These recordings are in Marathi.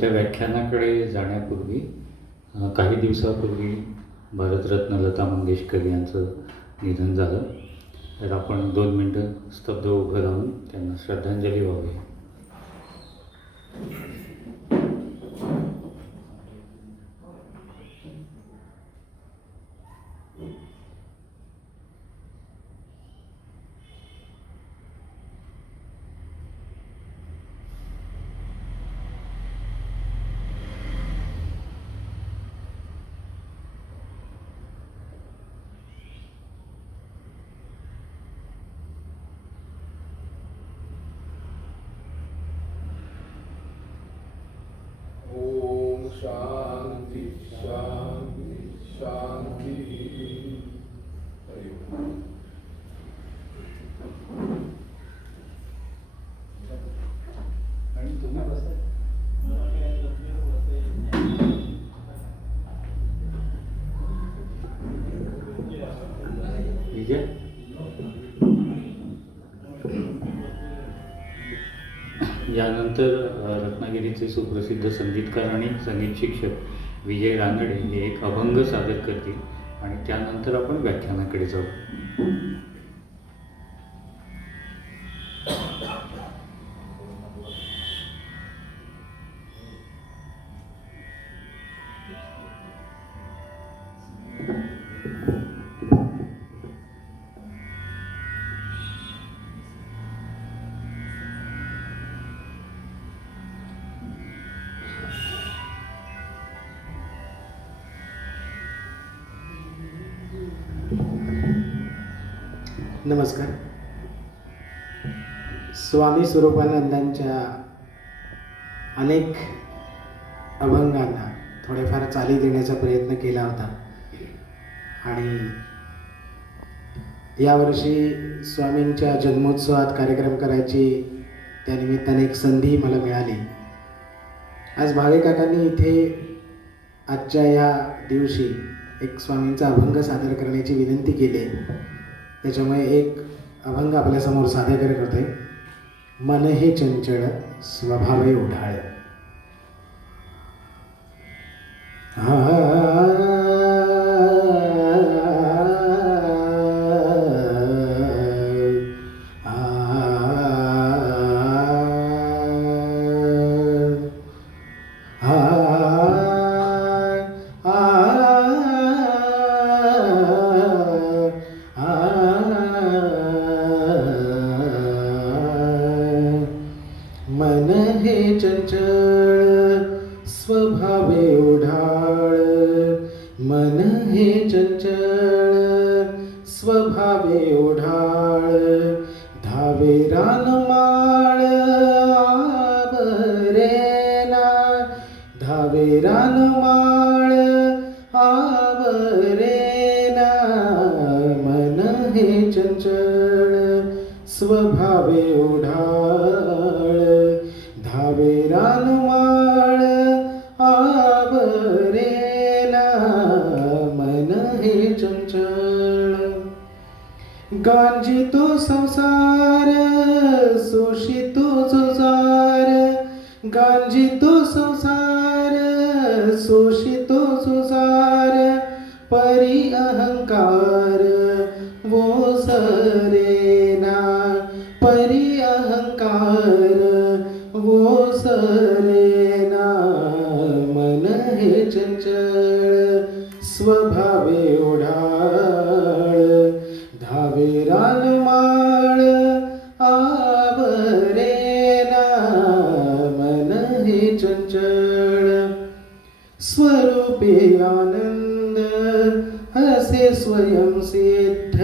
आजच्या व्याख्यानाकडे जाण्यापूर्वी काही दिवसापूर्वी भारतरत्न लता मंगेशकर यांचं निधन झालं. तर आपण 2 मिनटं स्तब्ध उभं राहून त्यांना श्रद्धांजली व्हावी. ओम शांति शांति शांति. आणि तुम्ही बसा. विजय यानंतर रत्नागिरीचे सुप्रसिद्ध संगीतकार आणि संगीत शिक्षक विजय रानडे हे एक अभंग सादर करतील आणि त्यानंतर आपण व्याख्यानाकडे जाऊ. नमस्कार. स्वामी स्वरूपानंदांच्या अनेक अभंगांना थोडेफार चाली देण्याचा प्रयत्न केला होता आणि यावर्षी स्वामींच्या जन्मोत्सवात कार्यक्रम करायची त्यानिमित्ताने एक संधी मला मिळाली. आज भावे काकांनी इथे आजच्या या दिवशी एक स्वामींचा अभंग सादर करण्याची विनंती केली. त्याच्यामुळे एक अभंग आपल्यासमोर सादर करत होते. मन हे चंचळ स्वभावे उढाळ. मन हे चंचळ स्वभावे उढाळ. मन हे चंचळ स्वभावे उढाळ. धावे रानमाळ आवरेना. धावे रानमाळ आवरेना. मन हे चंचळ स्वभावे उढाळ. धावे रानमाळ आवरेना. मन हे चंचळ. गांजितो संसार शोषितो जुजार. गांजितो संसार शोषितो जुजार. परी अहंकार वो सरेना. परी अहंकार वो सरेना. मन हे चंचळ स्वभावे उढाळ. धावे रानमाळ आवरेना. मन हे चंचळ. स्वरूपे आनंद हसे स्वयं सिद्ध.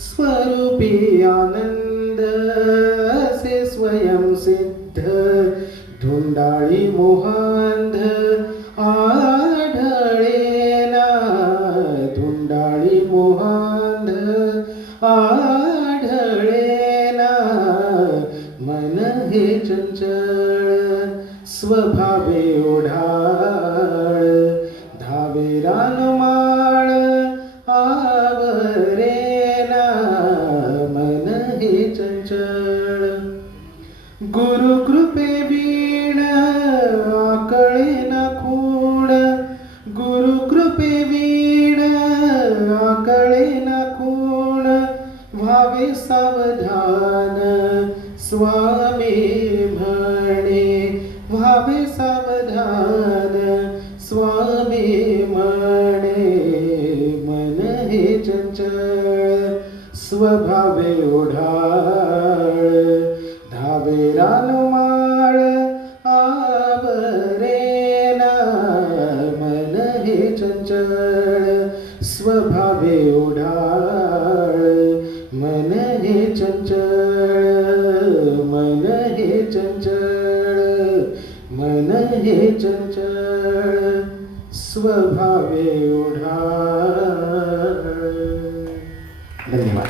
स्वरूपी आनंद हसे स्वयं सिद्ध. धुंडाळी मोहांध आढळेना. धुंडाळी मोहांध आढळेना. मन हे चंचळ स्वभावे उढाळ. धावे रानमाळ आवरेना. मन हे चंचळ. गुरु कृपे वीण सावधान स्वामी म्हणे मन हे चंचल स्वभावे ओढाळ धावे रानमाळ आवरेना मन हे चंचल स्वभावे ओढाळ मन हे चंचल मन हे चंचल मन हे चंचल स्वभावे ओढाळ. धन्यवाद.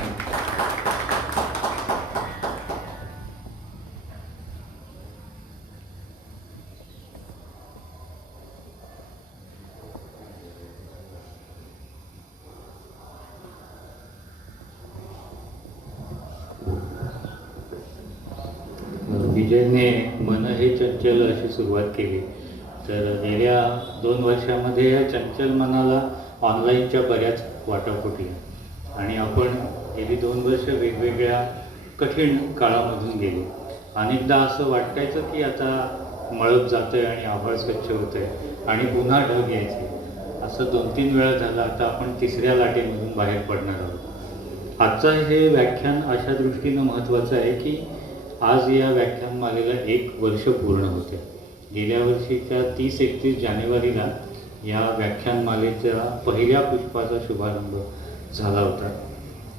विजयने मन हे चंचल अशी सुरुवात केली. तर गेल्या 2 वर्षामध्ये या चंचल मनाला ऑनलाईनच्या बऱ्याच वाटा फुटल्या आणि आपण गेली 2 वर्ष वेगवेगळ्या कठीण काळामधून गेलो. अनेकदा असं वाटायचं की आता मळप जातोय आणि आभाळ स्वच्छ होतंय आणि पुन्हा ढग यायचे. असं 2-3 वेळा झालं. आता आपण 3ऱ्या लाटेमधून बाहेर पडणार आहोत. आजचं हे व्याख्यान अशा दृष्टीनं महत्त्वाचं आहे की आज या व्याख्यानमालेला 1 वर्ष पूर्ण होते. गेल्या वर्षीच्या 30-31 जानेवारीला या व्याख्यानमालेच्या पहिल्या पुष्पाचा शुभारंभ झाला होता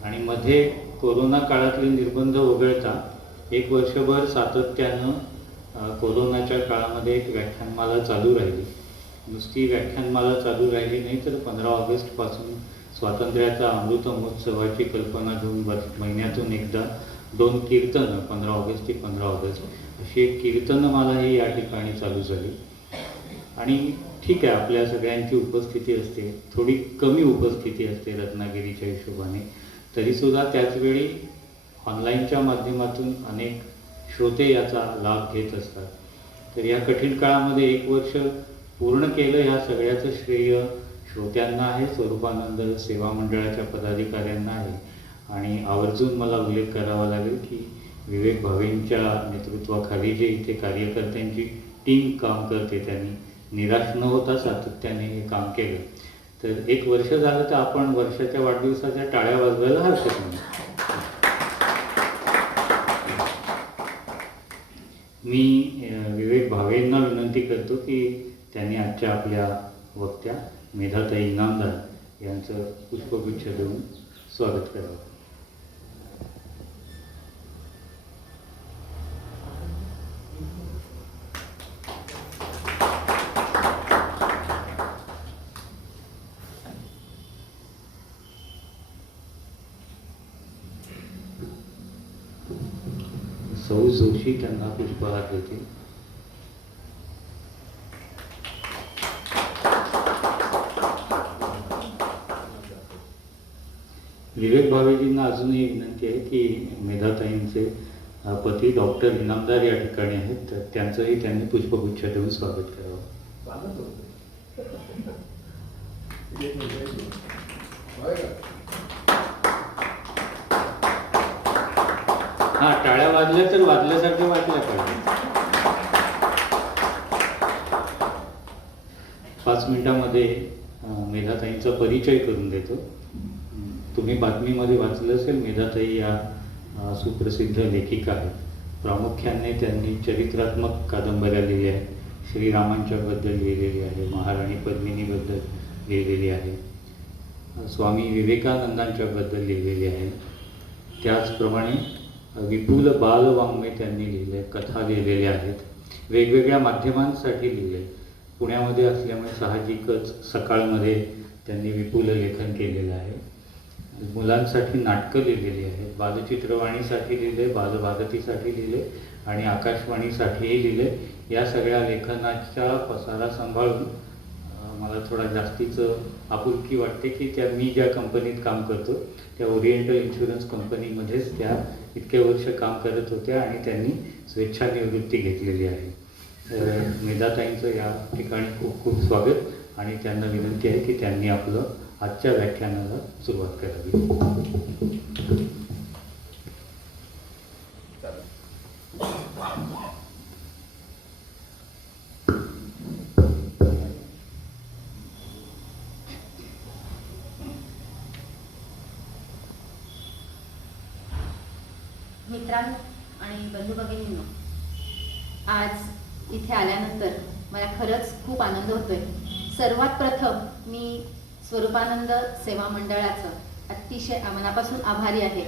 आणि मध्ये कोरोना काळातले निर्बंध वगळता 1 वर्षभर सातत्यानं कोरोनाच्या काळामध्ये एक व्याख्यानमाला चालू राहिली. नुसती व्याख्यानमाला चालू राहिली नाही तर 15 ऑगस्टपासून स्वातंत्र्याचा अमृत महोत्सवाची कल्पना घेऊन महिन्यातून एकदा 2 कीर्तनं 15 ऑगस्ट ते 15 ऑगस्ट अशी एक कीर्तनमाला ही या ठिकाणी चालू झाली. आणि ठीक आहे, आपल्या सगळ्यांची उपस्थिती असते, थोडी कमी उपस्थिती असते रत्नागिरीच्या हिशोबाने, तरीसुद्धा त्याचवेळी ऑनलाईनच्या माध्यमातून अनेक श्रोते याचा लाभ घेत असतात. तर या कठीण काळामध्ये 1 वर्ष पूर्ण केलं, ह्या सगळ्याचं श्रेय श्रोत्यांना आहे, स्वरूपानंद सेवा मंडळाच्या पदाधिकाऱ्यांना आहे. आणि आवर्जून मला उल्लेख करावा लागेल की विवेक भावेंच्या नेतृत्वाखाली जे इथे कार्यकर्त्यांची टीम काम करते त्यांनी निराश न होता सातत्याने हे काम केलं. तर 1 वर्ष झालं तर आपण वर्षाच्या वाढदिवसाच्या टाळ्या वाजवायला हरकत नाही. मी विवेक भावेंना विनंती करतो की त्यांनी आजच्या आपल्या वक्त्या मेधाताई इनामदार यांचं पुष्पगुच्छ देऊन स्वागत करावं. सौ जोशी त्यांना पुष्पहार देतील. विवेक भावेजींना अजूनही विनंती आहे की मेधाताईंचे पती डॉक्टर इनामदार या ठिकाणी आहेत, तर त्यांचंही त्यांनी पुष्पगुच्छ देऊन स्वागत करावं. हां, टाळ्या वाजल्या तर वाजल्यासारख्या वाजल्या पाहिजे. 5 मिनिटामध्ये मेधाताईंचा परिचय करून देतो. तुम्ही बातमीमध्ये वाचलं असेल, मेधाताई या सुप्रसिद्ध लेखिका आहेत. प्रामुख्याने त्यांनी चरित्रात्मक कादंबऱ्या लिहिल्या आहेत. श्रीरामांच्याबद्दल लिहिलेली आहे, महाराणी पद्मिनीबद्दल लिहिलेली आहे, स्वामी विवेकानंदांच्याबद्दल लिहिलेली आहे. त्याचप्रमाणे विपुल बालवाङ्मय त्यांनी लिहिले, कथा लिहिलेल्या आहेत, वेगवेगळ्या माध्यमांसाठी लिहिले. पुण्यामध्ये असल्यामुळे साहजिकच सकाळमध्ये त्यांनी विपुल लेखन केलेलं आहे. मुलांसाठी नाटकं लिहिलेली आहेत, बालचित्रवाणीसाठी लिहिले, बालभारतीसाठी लिहिले आणि आकाशवाणीसाठीही लिहिले. या सगळ्या लेखनाचा पसारा सांभाळून मला थोडा जास्तीचं आपुलकी वाटते की मी ज्या कंपनीत काम करतो त्या ओरिएंटल इन्शुरन्स कंपनीमध्येच त्या इतके वर्ष काम करत होत्या आणि त्यांनी स्वेच्छानिवृत्ती घेतलेली आहे. मेधाताईंचं या ठिकाणी खूप खूप स्वागत आणि त्यांना विनंती आहे की त्यांनी आपलं आजच्या व्याख्यानाला सुरुवात करावी. मित्रांनो आणि बंधू भगिनींनो, आज इथे आल्यानंतर मला खरंच खूप आनंद होतोय. सर्वात प्रथम मी स्वरूपानंद सेवा मंडळाचं अतिशय मनापासून आभारी आहे,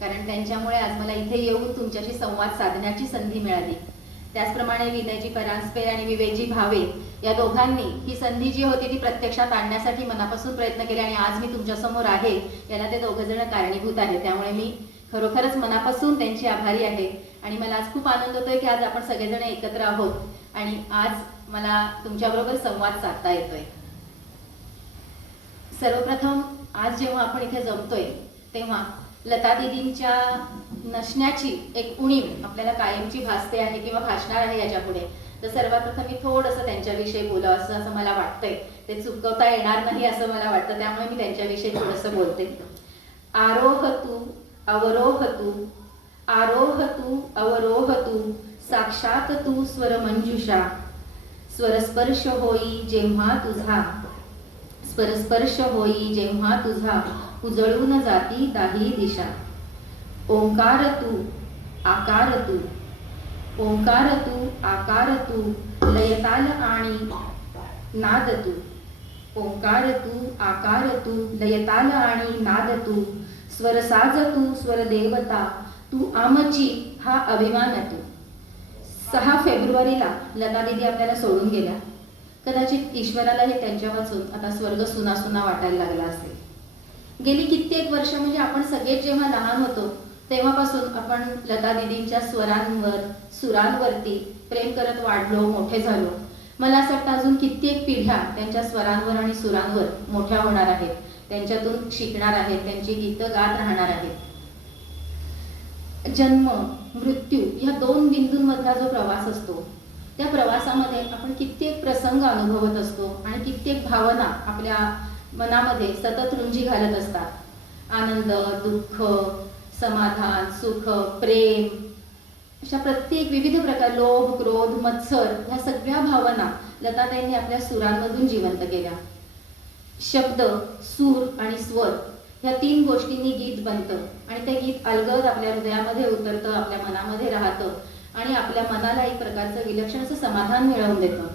कारण त्यांच्यामुळे आज मला इथे येऊन तुमच्याशी संवाद साधण्याची संधी मिळाली. त्याचप्रमाणे विनयजी परांजपे आणि विवेकजी भावे या दोघांनी ही संधी जी होती ती प्रत्यक्षात आणण्यासाठी मनापासून प्रयत्न केले आणि आज मी तुमच्यासमोर आहे याला ते दोघंजण कारणीभूत आहे. त्यामुळे मी खरोखरच मनापासून त्यांची आभारी आहे आणि मला आज खूप आनंद होतोय की आज आपण सगळेजण एकत्र आहोत आणि आज मला तुमच्याबरोबर संवाद साधता येतोय. सर्वप्रथम आज जेव्हा आपण इथे जमतोय तेव्हा लता दीदींच्या नसण्याची एक उणीव आपल्याला कायमची भासते आहे किंवा भासणार आहे याच्या पुढे. तर सर्वात प्रथम मी थोडंसं त्यांच्याविषयी बोलावं असं मला वाटतंय. ते चुकवता येणार नाही असं मला वाटतं, त्यामुळे मी त्यांच्याविषयी थोडंसं बोलते. आरोह तू अवरोह तू, आरोह तू अवरोह तू, साक्षात तू स्वर मंजुषा, स्वरस्पर्श होई जेव्हा तुझा, स्वरस्पर्श होई जेव्हा तुझा, उजळून जाती दाही दिशा. ओंकार तू आकार तू, ओंकार तू आकार तू, लयताल आणि नाद तू, ओंकार तू आकार तू, लयताल आणि नाद तू, स्वरसाज तू स्वर देवता, तू आमची हा अभिमान तू. 6 फेब्रुवारीला लता दीदी आपल्याला सोडून गेल्या. कदाचित ईश्वराला हे त्यांच्या वाचून आता स्वर्ग सुना सुना वाटायला लागला असेल. गेली कित्येक वर्ष म्हणजे आपण सगळेच जेव्हा लहान होतो तेव्हापासून आपण लता दीदींच्या स्वरांवर सुरांवरती प्रेम करत वाढलो, मोठे झालो. मला असं वाटतं अजून कित्येक पिढ्या त्यांच्या स्वरांवर आणि सुरांवर मोठ्या होणार आहेत, त्यांच्यातून शिकणार आहेत, त्यांची गीतं गात राहणार आहेत. जन्म मृत्यू या 2 बिंदूंमधला जो प्रवास असतो त्या प्रवासामध्ये आपण कित्येक प्रसंग अनुभवत असतो आणि कित्येक भावना आपल्या मनामध्ये सतत रुंजी घालत असतात. आनंद, दुःख, समाधान, सुख, प्रेम अशा प्रत्येक विविध प्रकार, लोभ, क्रोध, मत्सर ह्या सगळ्या भावना लताताईंनी आपल्या सुरांमधून जिवंत केल्या. शब्द, सूर आणि स्वर ह्या 3 गोष्टींनी गीत बनतं आणि ते गीत अलगद आपल्या हृदयामध्ये उतरतं, आपल्या मनामध्ये राहतं आणि आपल्या मनाला एक प्रकारचं विलक्षण असं समाधान मिळवून देतं.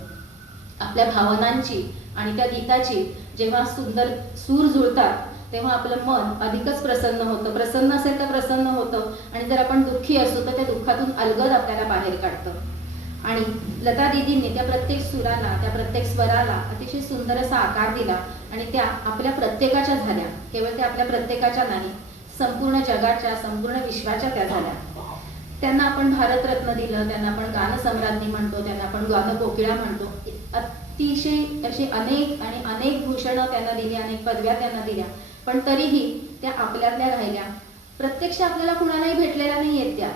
आपल्या भावनांची आणि त्या गीताची जेव्हा सुंदर सूर जुळतात तेव्हा आपलं मन अधिकच प्रसन्न होतं. प्रसन्न असेल तर प्रसन्न होतं आणि जर आपण दुःखी असू तर त्या दुःखातून अलगद आपल्याला बाहेर काढतं. आणि लता दीदींनी त्या प्रत्येक सुराला, त्या प्रत्येक स्वराला अतिशय सुंदर असा आकार दिला आणि त्या आपल्या प्रत्येकाच्या झाल्या. केवळ त्या आपल्या प्रत्येकाच्या नाही, संपूर्ण जगाच्या, संपूर्ण विश्वाच्या त्या झाल्या. त्यांना आपण भारतरत्न दिलं, त्यांना आपण गानसम्राज्ञी म्हणतो, त्यांना आपण गानकोकिळा म्हणतो. अतिशय अशी अनेक भूषणं त्यांना दिली, अनेक पदव्या त्यांना दिल्या, पण तरीही त्या आपल्यातल्या राहिल्या. प्रत्यक्ष आपल्याला कुणालाही भेटलेल्या नाही आहेत त्या,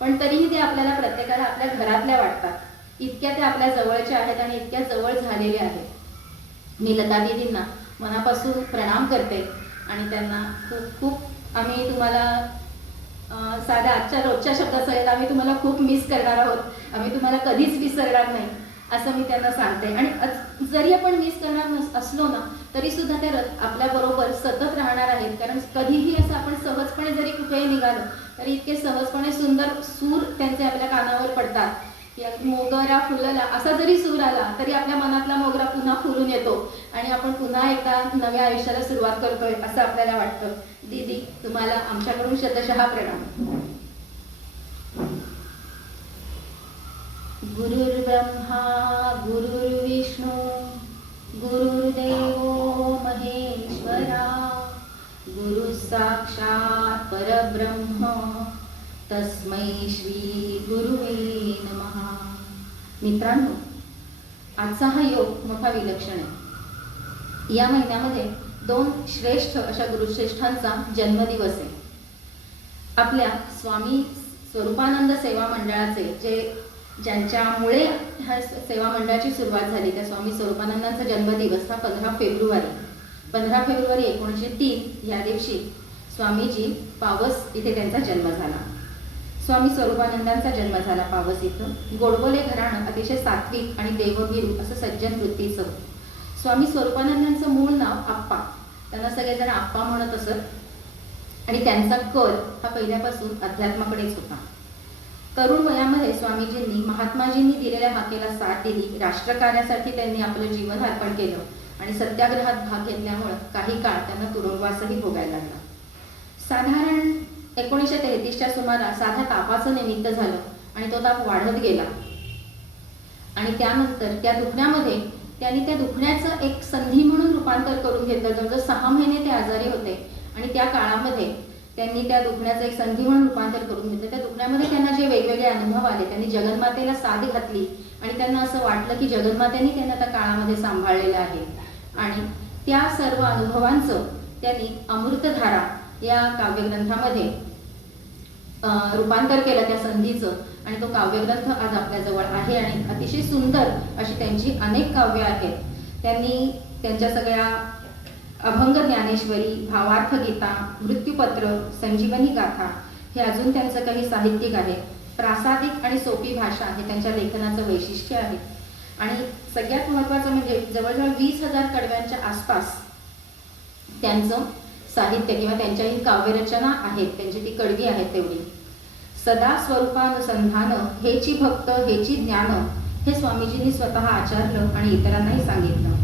पण तरीही ते आपल्याला प्रत्येकाला आपल्या घरातल्या वाटतात. इतक्या त्या आपल्या जवळच्या आहेत आणि इतक्या जवळ झालेल्या आहेत. मी लता दीदींना मनापासून प्रणाम करते आणि त्यांना खूप खूप आम्ही तुम्हाला साध्या आजच्या रोजच्या शब्दासहित आम्ही तुम्हाला खूप मिस करणार आहोत. आम्ही तुम्हाला कधीच विसरणार नाही असं मी त्यांना सांगते. आणि जरी आपण मिस करणार असलो ना तरी सुद्धा ते आपल्या बरोबर सतत राहणार आहेत, कारण कधीही असं आपण सहजपणे जरी कुठेही निघालो तरी इतके सहजपणे सुंदर सूर त्यांचे आपल्या कानावर पडतात. मोगरा फुलला असा जरी सूर आला तरी आपल्या मनातला मोगरा पुन्हा फुलून येतो आणि आपण पुन्हा एकदा नव्या आयुष्याला सुरुवात करतोय असं आपल्याला वाटतं. दीदी, तुम्हाला आमच्याकडून शतशः प्रणाम. गुरुर्ब्रह्मा गुरुर्विष्णू गुरुर्देवो महेश्वरा, गुरु साक्षात परब्रह्म तस्मै श्री गुरुवे नमः. मित्रांनो, आजचा हा योग मोठा विलक्षण आहे. या महिन्यामध्ये 2 श्रेष्ठ अशा गुरुश्रेष्ठांचा जन्मदिवस आहे. आपल्या स्वामी स्वरूपानंद सेवा मंडळाचे ज्यांच्यामुळे ह्या सेवा मंडळाची सुरुवात झाली त्या स्वामी स्वरूपानंदांचा जन्मदिवस हा 15 फेब्रुवारी 1903 या दिवशी स्वामीजी पावस इथे त्यांचा जन्म झाला. स्वामी स्वरूपानंदांचा जन्म झाला पावस इथं. गोडबोले घराणं अतिशय सात्विक आणि देवभीरू असं सज्जन वृत्तीचं. स्वामी स्वरूपानंदांचं मूळ नाव आप्पा, त्यांना सगळेजण आप्पा म्हणत असत. आणि त्यांचा कल हा पहिल्यापासून अध्यात्माकडेच होता. तरुण वयामध्ये स्वामीजींनी महात्माजींनी दिलेल्या हाकेला साथ दिली. राष्ट्रकार्यासाठी त्यांनी आपलं जीवन अर्पण केलं आणि सत्याग्रहात भाग घेतल्यामुळं काही काळ त्यांना तुरुंगवासही भोगायला लागला. साधारण 1933च्या सुमारास साध्या तापाचं निमित्त झालं आणि तो ताप वाढत गेला आणि त्यानंतर त्या दुखण्यामध्ये त्यांनी त्या दुखण्याचं एक संधी म्हणून रूपांतर करून घेतलं. जवळजवळ 6 महिने ते आजारी होते आणि त्या काळामध्ये त्यांनी त्या दुखण्याचं एक संधी म्हणून रूपांतर करून घेतलं. त्या दुखण्यामध्ये त्यांना जे वेगवेगळे अनुभव आले, त्यांनी जगन्मातेला साथ घातली आणि त्यांना असं वाटलं की जगन्मातेने त्यांना त्या काळामध्ये सांभाळलेलं आहे आणि त्या सर्व अनुभवांचं त्यांनी अमृतधारा या काव्यग्रंथामध्ये रूपांतर केलं त्या संधीचं आणि तो काव्यग्रंथ आज आपल्याजवळ आहे आणि अतिशय सुंदर अशी त्यांची अनेक काव्य आहेत. त्यांनी त्यांच्या सगळ्या अभंग ज्ञानेश्वरी, भावार्थ गीता, मृत्यूपत्र, संजीवनी गाथा हे अजून त्यांचं काही साहित्यिक आहे. प्रासादिक आणि सोपी भाषा हे त्यांच्या लेखनाचं वैशिष्ट्य आहे आणि सगळ्यात महत्त्वाचं म्हणजे जवळजवळ 20,000 कडव्यांच्या आसपास त्यांचं साहित्य किंवा त्यांच्याही काव्यरचना आहेत. त्यांची ती कडवी आहेत तेवढी. सदा स्वरूपानुसंधान हेची भक्त हेची ज्ञान हे स्वामीजींनी स्वतः आचरलं आणि इतरांनाही सांगितलं.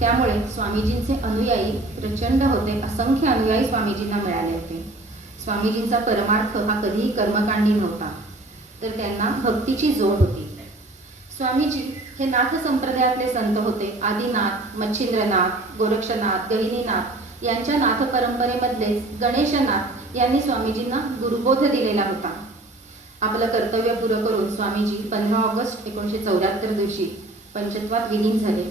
त्यामुळे स्वामीजींचे अनुयायी प्रचंड होते. असंख्य अनुयायी स्वामीजींना मिळाले होते. स्वामीजींचा परमार्थ हा कधीही कर्मकांडी नव्हता, तर त्यांना भक्तीची जोड होती. स्वामीजी हे नाथ संप्रदायातले संत होते. आदिनाथ, मच्छिंद्रनाथ, गोरक्षनाथ, गहिनीनाथ यांच्या नाथ परंपरेमधलेच गणेशनाथ यांनी स्वामीजींना गुरुबोध दिलेला होता. आपलं कर्तव्य पुरं करून स्वामीजी 15 ऑगस्ट 1974 दिवशी पंचत्वात विलीन झाले.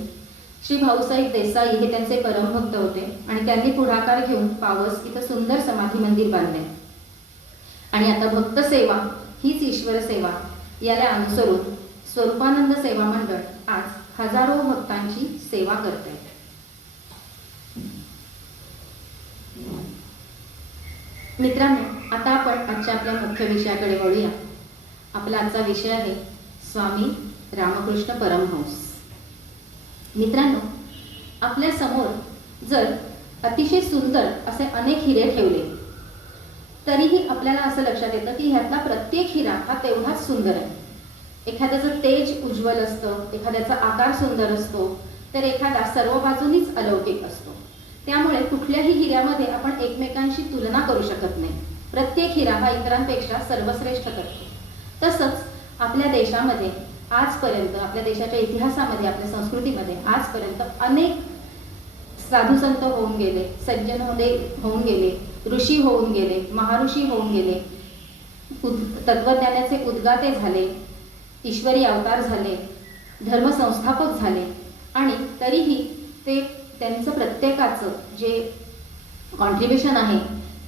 श्री भाऊसाहेब देसाई हे त्यांचे परमभक्त होते आणि त्यांनी पुढाकार घेऊन पावस इथं सुंदर समाधी मंदिर बांधले आणि आता भक्त सेवा हीच ईश्वर सेवा याला अनुसरून स्वरूपानंद सेवा मंडळ आज हजारो भक्तांची सेवा करते. मित्रांनो, आता आपण आजच्या आपल्या मुख्य विषयाकडे वळूया. आपला आजचा विषय आहे स्वामी रामकृष्ण परमहंस. मित्रांनो, आपल्या समोर जर अतिशय सुंदर असे अनेक हिरे ठेवले तरीही आपल्याला असं लक्षात येतं की ह्यातला प्रत्येक हिरा हा तेवढाच सुंदर आहे. एखाद्याचं तेज उज्ज्वल असतं, एखाद्याचा आकार सुंदर असतो, तर एखादा सर्व बाजूनीच अलौकिक असतो. त्यामुळे कुठल्याही हिऱ्यामध्ये आपण एकमेकांशी तुलना करू शकत नाही. प्रत्येक हिरा हा इतरांपेक्षा सर्वश्रेष्ठ करतो. तसंच आपल्या देशामध्ये आजपर्यंत, आपल्या देशाच्या इतिहासामध्ये, आपल्या संस्कृतीमध्ये आजपर्यंत अनेक साधुसंत होऊन गेले, सज्जन होऊन गेले, ऋषी होऊन गेले, महाऋषी होऊन गेले, तत्वज्ञानाचे उद्गाते झाले, ईश्वरी अवतार झाले, धर्मसंस्थापक झाले आणि तरीही ते त्यांचं प्रत्येकाचं जे कॉन्ट्रिब्युशन आहे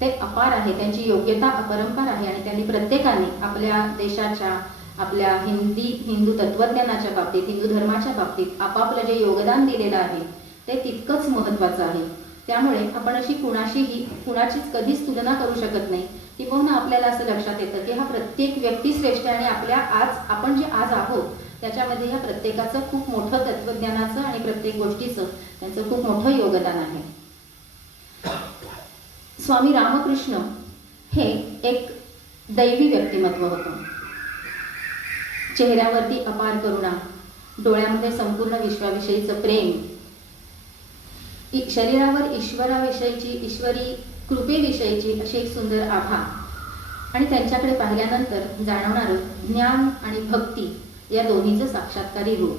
ते अपार आहे. त्यांची योग्यता अपरंपार आहे आणि त्यांनी प्रत्येकाने आपल्या देशाच्या, आपल्या हिंदू तत्वज्ञानाच्या बाबतीत, हिंदू धर्माच्या बाबतीत आपापलं जे योगदान दिलेलं आहे ते तितकंच महत्त्वाचं आहे. त्यामुळे आपण अशी कुणाचीच कधीच तुलना करू शकत नाही. किंवा आपल्याला असं लक्षात येतं की हा प्रत्येक व्यक्ती श्रेष्ठ आहे आणि आपण जे आज आहोत त्याच्यामध्ये ह्या प्रत्येकाचं खूप मोठं तत्वज्ञानाचं आणि प्रत्येक गोष्टीचं त्यांचं खूप मोठं योगदान आहे. स्वामी रामकृष्ण हे एक दैवी व्यक्तिमत्व होतं. चेहऱ्यावरती अपार करुणा, डोळ्यामध्ये संपूर्ण विश्वाविषयीचं प्रेम, शरीरावर ईश्वराविषयीची, ईश्वरी कृपेविषयीची अशी एक सुंदर आभा आणि त्यांच्याकडे पाहिल्यानंतर जाणवणारं ज्ञान आणि भक्ती या दोन्हीचं साक्षात्कारी रूप.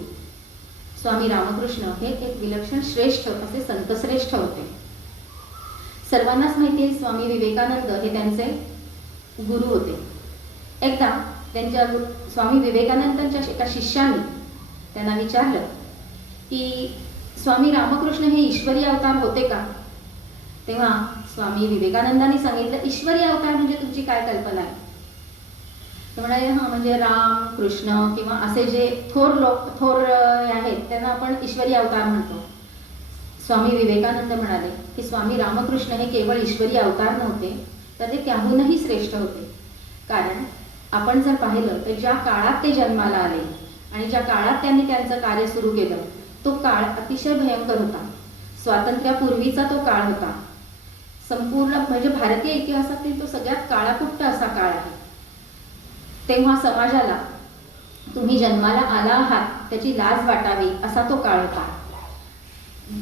स्वामी रामकृष्ण हे एक विलक्षण श्रेष्ठ असे संतश्रेष्ठ होते. सर्वांनाच माहिती आहे स्वामी विवेकानंद हे त्यांचे गुरु होते. एकदा त्यांच्या स्वामी विवेकानंदांच्या एका शिष्याने त्यांना विचारलं की स्वामी रामकृष्ण हे ईश्वरी अवतार होते का? तेव्हा स्वामी विवेकानंदांनी सांगितलं, ईश्वरी अवतार म्हणजे तुमची काय कल्पना आहे? ते म्हणाले, हां म्हणजे राम, कृष्ण किंवा असे जे थोर आहेत त्यांना आपण ईश्वरी अवतार म्हणतो. स्वामी विवेकानंद म्हणाले की स्वामी रामकृष्ण हे केवळ ईश्वरी अवतार नव्हते, तर ते त्याहूनही श्रेष्ठ होते. कारण आपण जर पाहिलं तर ज्या काळात ते जन्माला आले आणि ज्या काळात त्यांनी त्यांचं कार्य सुरू केलं तो काळ अतिशय भयंकर होता. स्वातंत्र्यापूर्वीचा तो काळ होता. संपूर्ण म्हणजे भारतीय इतिहासातील तो सगळ्यात काळाकुट्ट असा काळ आहे. तेव्हा समाजाला तुम्ही जन्माला आला आहात त्याची लाज वाटावी असा तो काळ होता.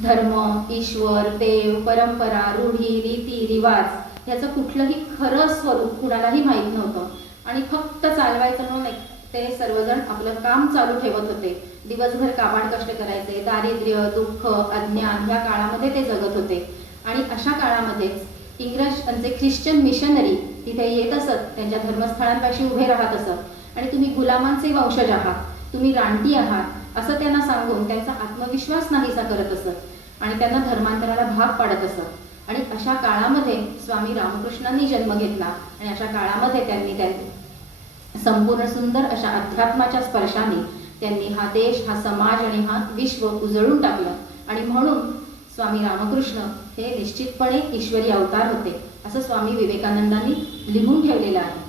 धर्म, ईश्वर, देव, परंपरा, रूढी, रीती, रिवाज याचं कुठलंही खरं स्वरूप कुणालाही माहीत नव्हतं आणि फक्त चालवायचं म्हणून ते सर्वजण आपलं काम चालू ठेवत होते. दिवसभर काबाड कष्ट करायचे, दारिद्र्य, दुःख, अज्ञान या काळामध्ये ते जगत होते. आणि अशा काळामध्येच इंग्रज म्हणजे ख्रिश्चन मिशनरी तिथे येत असत, त्यांच्या धर्मस्थळांपाशी उभे राहत असत आणि तुम्ही गुलामांचे वंशज आहात, तुम्ही रानटी आहात असं त्यांना सांगून त्यांचा आत्मविश्वास नाहीसा करत असत आणि त्यांना धर्मांतराला भाग पाडत असत. आणि अशा काळामध्ये स्वामी रामकृष्णांनी जन्म घेतला आणि अशा काळामध्ये त्यांनी संपूर्ण सुंदर अशा अध्यात्माच्या स्पर्शाने त्यांनी हा देश, हा समाज आणि हा विश्व उजळून टाकलं. आणि म्हणून स्वामी रामकृष्ण हे निश्चितपणे ईश्वरी अवतार होते असं स्वामी विवेकानंदांनी लिहून ठेवलेलं आहे.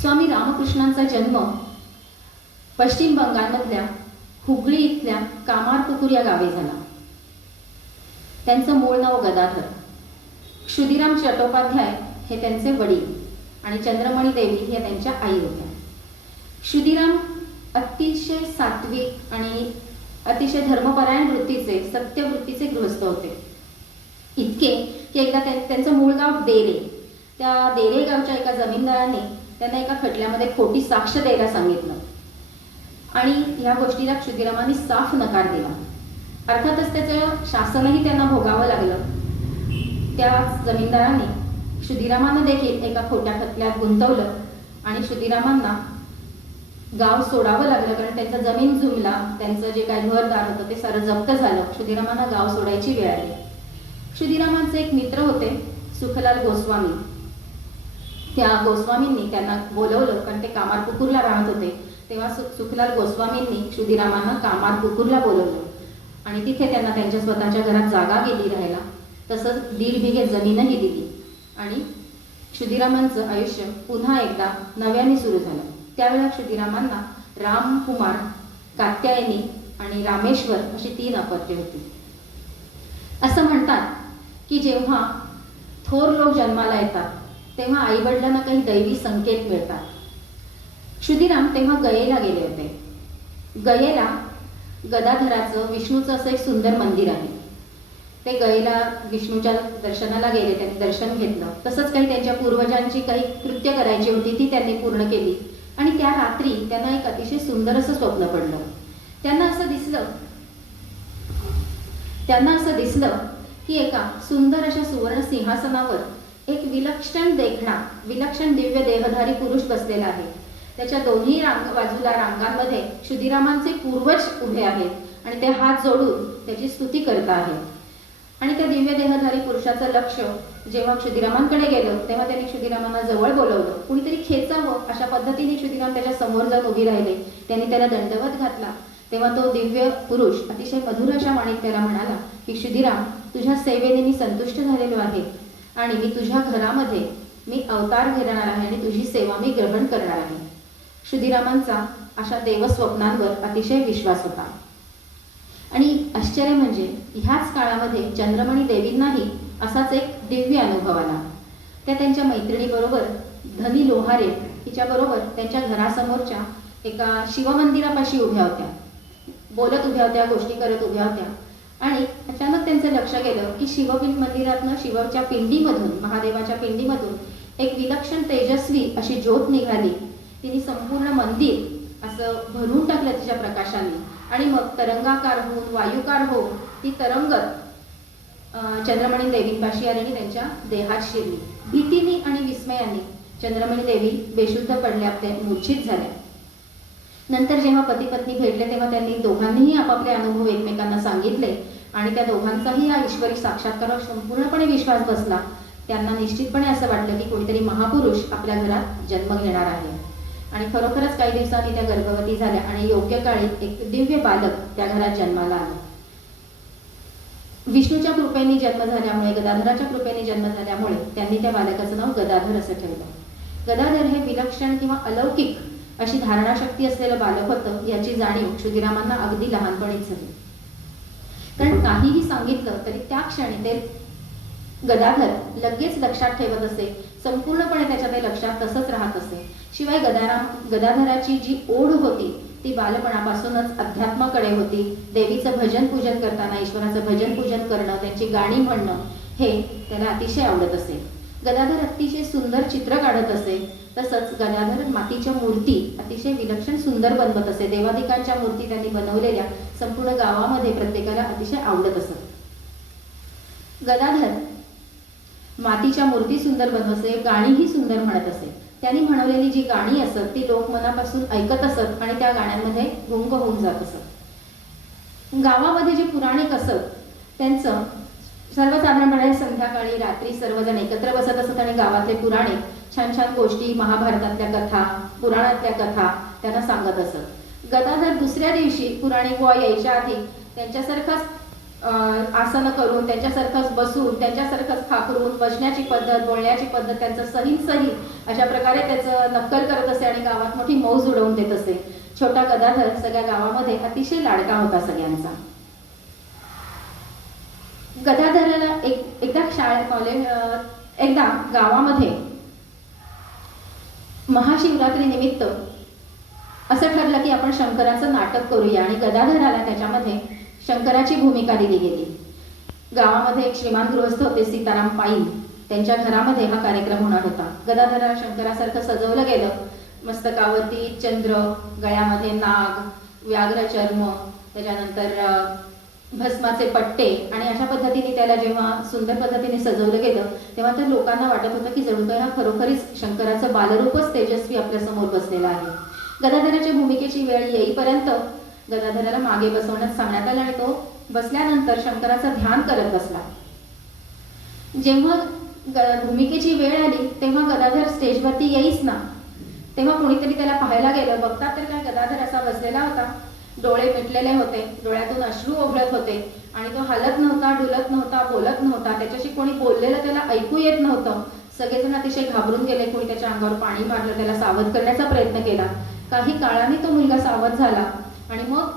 स्वामी रामकृष्णांचा जन्म पश्चिम बंगालमधल्या हुगळी इथल्या कामारपुकुर या गावी झाला. त्यांचं मूळ नाव गदाधर. क्षुदिराम चट्टोपाध्याय हे त्यांचे वडील आणि चंद्रमणी देवी या त्यांच्या आई होत्या. क्षुदिराम अतिशय सात्विक आणि अतिशय धर्मपरायण वृत्तीचे, सत्यवृत्तीचे गृहस्थ होते. इतके की एकदा त्यांचं मूळ गाव देरे, त्या देरे गावच्या एका जमीनदाराने त्यांना एका खटल्यामध्ये खोटी साक्ष द्यायला सांगितलं आणि या गोष्टीला क्षुदिरामांनी साफ नकार दिला. अर्थातच त्याचं शासनही त्यांना भोगावं लागलं. त्या जमीनदाराने क्षुदिरामांना देखील एका खोट्या खटल्यात गुंतवलं आणि क्षुदिरामांना गाव सोडावं लागलं, कारण त्यांचा जमीन जुमला, त्यांचं जे काही घरदार होतं ते सारं जप्त झालं. क्षुदिरामांना गाव सोडायची वेळ आली. क्षुदिरामांचे एक मित्र होते सुखलाल गोस्वामी. त्या गोस्वामींनी त्यांना बोलवलं, कारण ते कामारपुकुरला राहत होते. तेव्हा सुखलाल गोस्वामींनी क्षुदिरामांना कामारपुकुरला बोलवलं आणि तिथे त्यांना त्यांच्या स्वतःच्या घरात जागा गेली राहायला, तसंच 1.5 बिघे जमीनही दिली आणि क्षुदिरामांचं आयुष्य पुन्हा एकदा नव्याने सुरू झालं. त्यावेळेला क्षुदिरामांना रामकुमार, कात्यायनी आणि रामेश्वर अशी 3 अपत्ये होती. असं म्हणतात की जेव्हा थोर लोक जन्माला येतात तेव्हा आईवडिलांना काही दैवी संकेत मिळतात. क्षुदिराम तेव्हा गयेला गेले होते. गयेला गदाधराचं, विष्णूचं असं एक सुंदर मंदिर आहे. ते गयेला विष्णूच्या दर्शनाला गेले, त्यांनी दर्शन घेतलं. तसंच काही त्यांच्या पूर्वजांची काही कृत्य करायची होती ती त्यांनी पूर्ण केली आणि त्या रात्री त्यांना एक अतिशय सुंदर असं स्वप्न पडलं. त्यांना असं दिसलं की एका सुंदर अशा सुवर्ण सिंहासनावर एक विलक्षण देखणा, विलक्षण दिव्य देहधारी पुरुष बसलेला आहे. त्याच्या दोन्ही बाजूला रांगांमध्ये क्षुदिरामांचे पूर्वज उभे आहेत आणि ते हात जोडून त्याची स्तुती करत आहेत. आणि त्या दिव्य देहधारी पुरुषाचं लक्ष जेव्हा क्षुदिरामांकडे गेलं तेव्हा त्यांनी क्षुदिरामांना जवळ बोलवलं. कुणीतरी खेचावं अशा पद्धतीने क्षुदिराम त्याच्या समोर जाऊन उभी राहिले. त्यांनी त्याला दंडवत घातला. तेव्हा तो दिव्य पुरुष अतिशय मधुर अशा वाणीत त्याला म्हणाला की क्षुदिराम, तुझ्या सेवेने मी संतुष्ट झालेलो आहे आणि मी तुझ्या घरामध्ये मी अवतार घेणार आहे आणि तुझी सेवा मी ग्रहण करणार आहे. क्षुदिरामांचा अशा देवस्वप्नांवर अतिशय विश्वास होता. आणि आश्चर्य म्हणजे ह्याच काळामध्ये चंद्रमणी देवींनाही असाच एक दिव्य अनुभव आला. त्या त्यांच्या मैत्रिणीबरोबर धनी लोहारे हिच्याबरोबर त्यांच्या घरासमोरच्या एका शिवमंदिरापाशी उभ्या होत्या, बोलत उभ्या होत्या, गोष्टी करत उभ्या होत्या. आणि अचानक त्यांचं लक्ष गेलं की मंदिरातनं, शिवच्या पिंडीमधून, महादेवाच्या पिंडीमधून एक विलक्षण तेजस्वी अशी ज्योत निघाली. तिने संपूर्ण मंदिर असं भरून टाकलं तिच्या प्रकाशाने आणि मग तरंगाकार होऊन, वायुकार होऊन ती तरंगत चंद्रमणी देवींपाशी आली आणि त्यांच्या देहात शिरली. भीतीने आणि विस्मयाने चंद्रमणी देवी बेशुद्ध पडल्या, त्या मूर्छित झाल्या. नंतर जेव्हा पती पत्नी भेटले तेव्हा त्यांनी दोघांनीही आपापले अनुभव एकमेकांना सांगितले आणि त्या दोघांचाही या ईश्वरी साक्षात्कारावर संपूर्णपणे विश्वास बसला. त्यांना निश्चितपणे असं वाटलं की कोणीतरी महापुरुष आपल्या घरात जन्म घेणार आहे. आणि खरोखरच काही दिवसांनी त्या गर्भवती झाल्या आणि योग्य काळी एक दिव्य बालक त्या घरात जन्माला आलं. विष्णूच्या कृपेने जन्म झाल्यामुळे, गदाधराच्या कृपेने जन्म झाल्यामुळे त्यांनी त्या बालकाचं नाव गदाधर असं ठेवलं. गदाधर हे विलक्षण किंवा अलौकिक अशी धारणाशक्ती असलेलं बालक होतं याची जाणीव क्षुदिरामांना अगदी लहानपणीच झाली. कारण काहीही सांगितलं तरी त्या क्षणी ते गदाधर लगेच लक्षात ठेवत असे, संपूर्णपणे त्याच्या ते लक्षात तसंच राहत असे. शिवाय गदाधराची जी ओढ होती ती बालपणापासूनच अध्यात्माकडे होती. देवीचं भजन पूजन करताना ईश्वराचं भजन पूजन करणं, त्यांची गाणी म्हणणं हे त्याला अतिशय आवडत असे. गदाधर अतिशय सुंदर चित्र काढत असे. तसंच गदाधर मातीच्या मूर्ती अतिशय विलक्षण सुंदर बनवत असे. देवादिकांच्या मूर्ती त्यांनी बनवलेल्या संपूर्ण गावामध्ये प्रत्येकाला अतिशय आवडत असत. गदाधर मातीच्या मूर्ती सुंदर बनवत असे, गाणीही सुंदर म्हणत असे. त्यांनी म्हणवलेली जी गाणी असत ती लोक मनापासून ऐकत असत आणि त्या गाण्यांमध्ये गुंग होऊन जात असत. गावामध्ये जे पुराणिक असत त्यांचं सर्वसाधारणपणे संध्याकाळी रात्री सर्वजण एकत्र बसत असत आणि गावातले पुराणिक छान छान गोष्टी, महाभारतातल्या कथा, पुराणातल्या कथा त्यांना सांगत असत. गदाधर दुसऱ्या दिवशी पुराणिक बुवा यायच्या आधी त्यांच्यासारखंच आसनं करून, त्यांच्यासारखंच बसून, त्यांच्यासारखंच खाकरून, बसण्याची पद्धत, बोलण्याची पद्धत त्यांचं सही अशा प्रकारे त्याचं नक्कल करत असे आणि गावात मोठी मौज उडवून देत असे. छोटा गदाधर सगळ्या गावामध्ये अतिशय लाडका होता सगळ्यांचा. गदाधराला एकदा गावामध्ये महाशिवरात्री निमित्त असं ठरलं की आपण शंकराचं नाटक करूया आणि गदाधराला त्याच्यामध्ये शंकराची भूमिका दिली गेली. गावामध्ये एक श्रीमान गृहस्थ होते सीताराम पाईन, त्यांच्या घरामध्ये हा कार्यक्रम होणार होता. गदाधराला शंकरासारखं सजवलं गेलं. मस्तकावरती चंद्र, गळ्यामध्ये नाग, व्याघ्र चर्म, त्याच्यानंतर भस्माचे पट्टे आणि अशा पद्धतीने त्याला जेव्हा सुंदर पद्धतीने सजवलं गेलं तेव्हा तर लोकांना वाटत होतं की जणू काही हा खरोखरीच शंकराचं बालरूपच तेजस्वी आपल्यासमोर बसलेला आहे. गदाधराच्या भूमिकेची वेळ येईपर्यंत गदाधराला मागे बसवण्यात सांगण्यात आलं आणि तो बसल्यानंतर शंकराचं ध्यान करत बसला. जेव्हा भूमिकेची वेळ आली तेव्हा गदाधर स्टेजवरती येईच ना, तेव्हा कोणीतरी त्याला पाहायला गेलं. बघतात तर काय गदाधर असा बसलेला होता, डोळे मिटलेले होते, डोळ्यातून अश्रू ओघळत होते आणि तो हलत नव्हता, डुलत नव्हता, बोलत नव्हता. त्याच्याशी कोणी बोललेलं त्याला ऐकू येत नव्हतं. सगळेजण अतिशय घाबरून गेले. कोणी त्याच्या अंगावर पाणी मारलं, त्याला सावध करण्याचा प्रयत्न केला. काही काळाने तो मुलगा सावध झाला आणि मग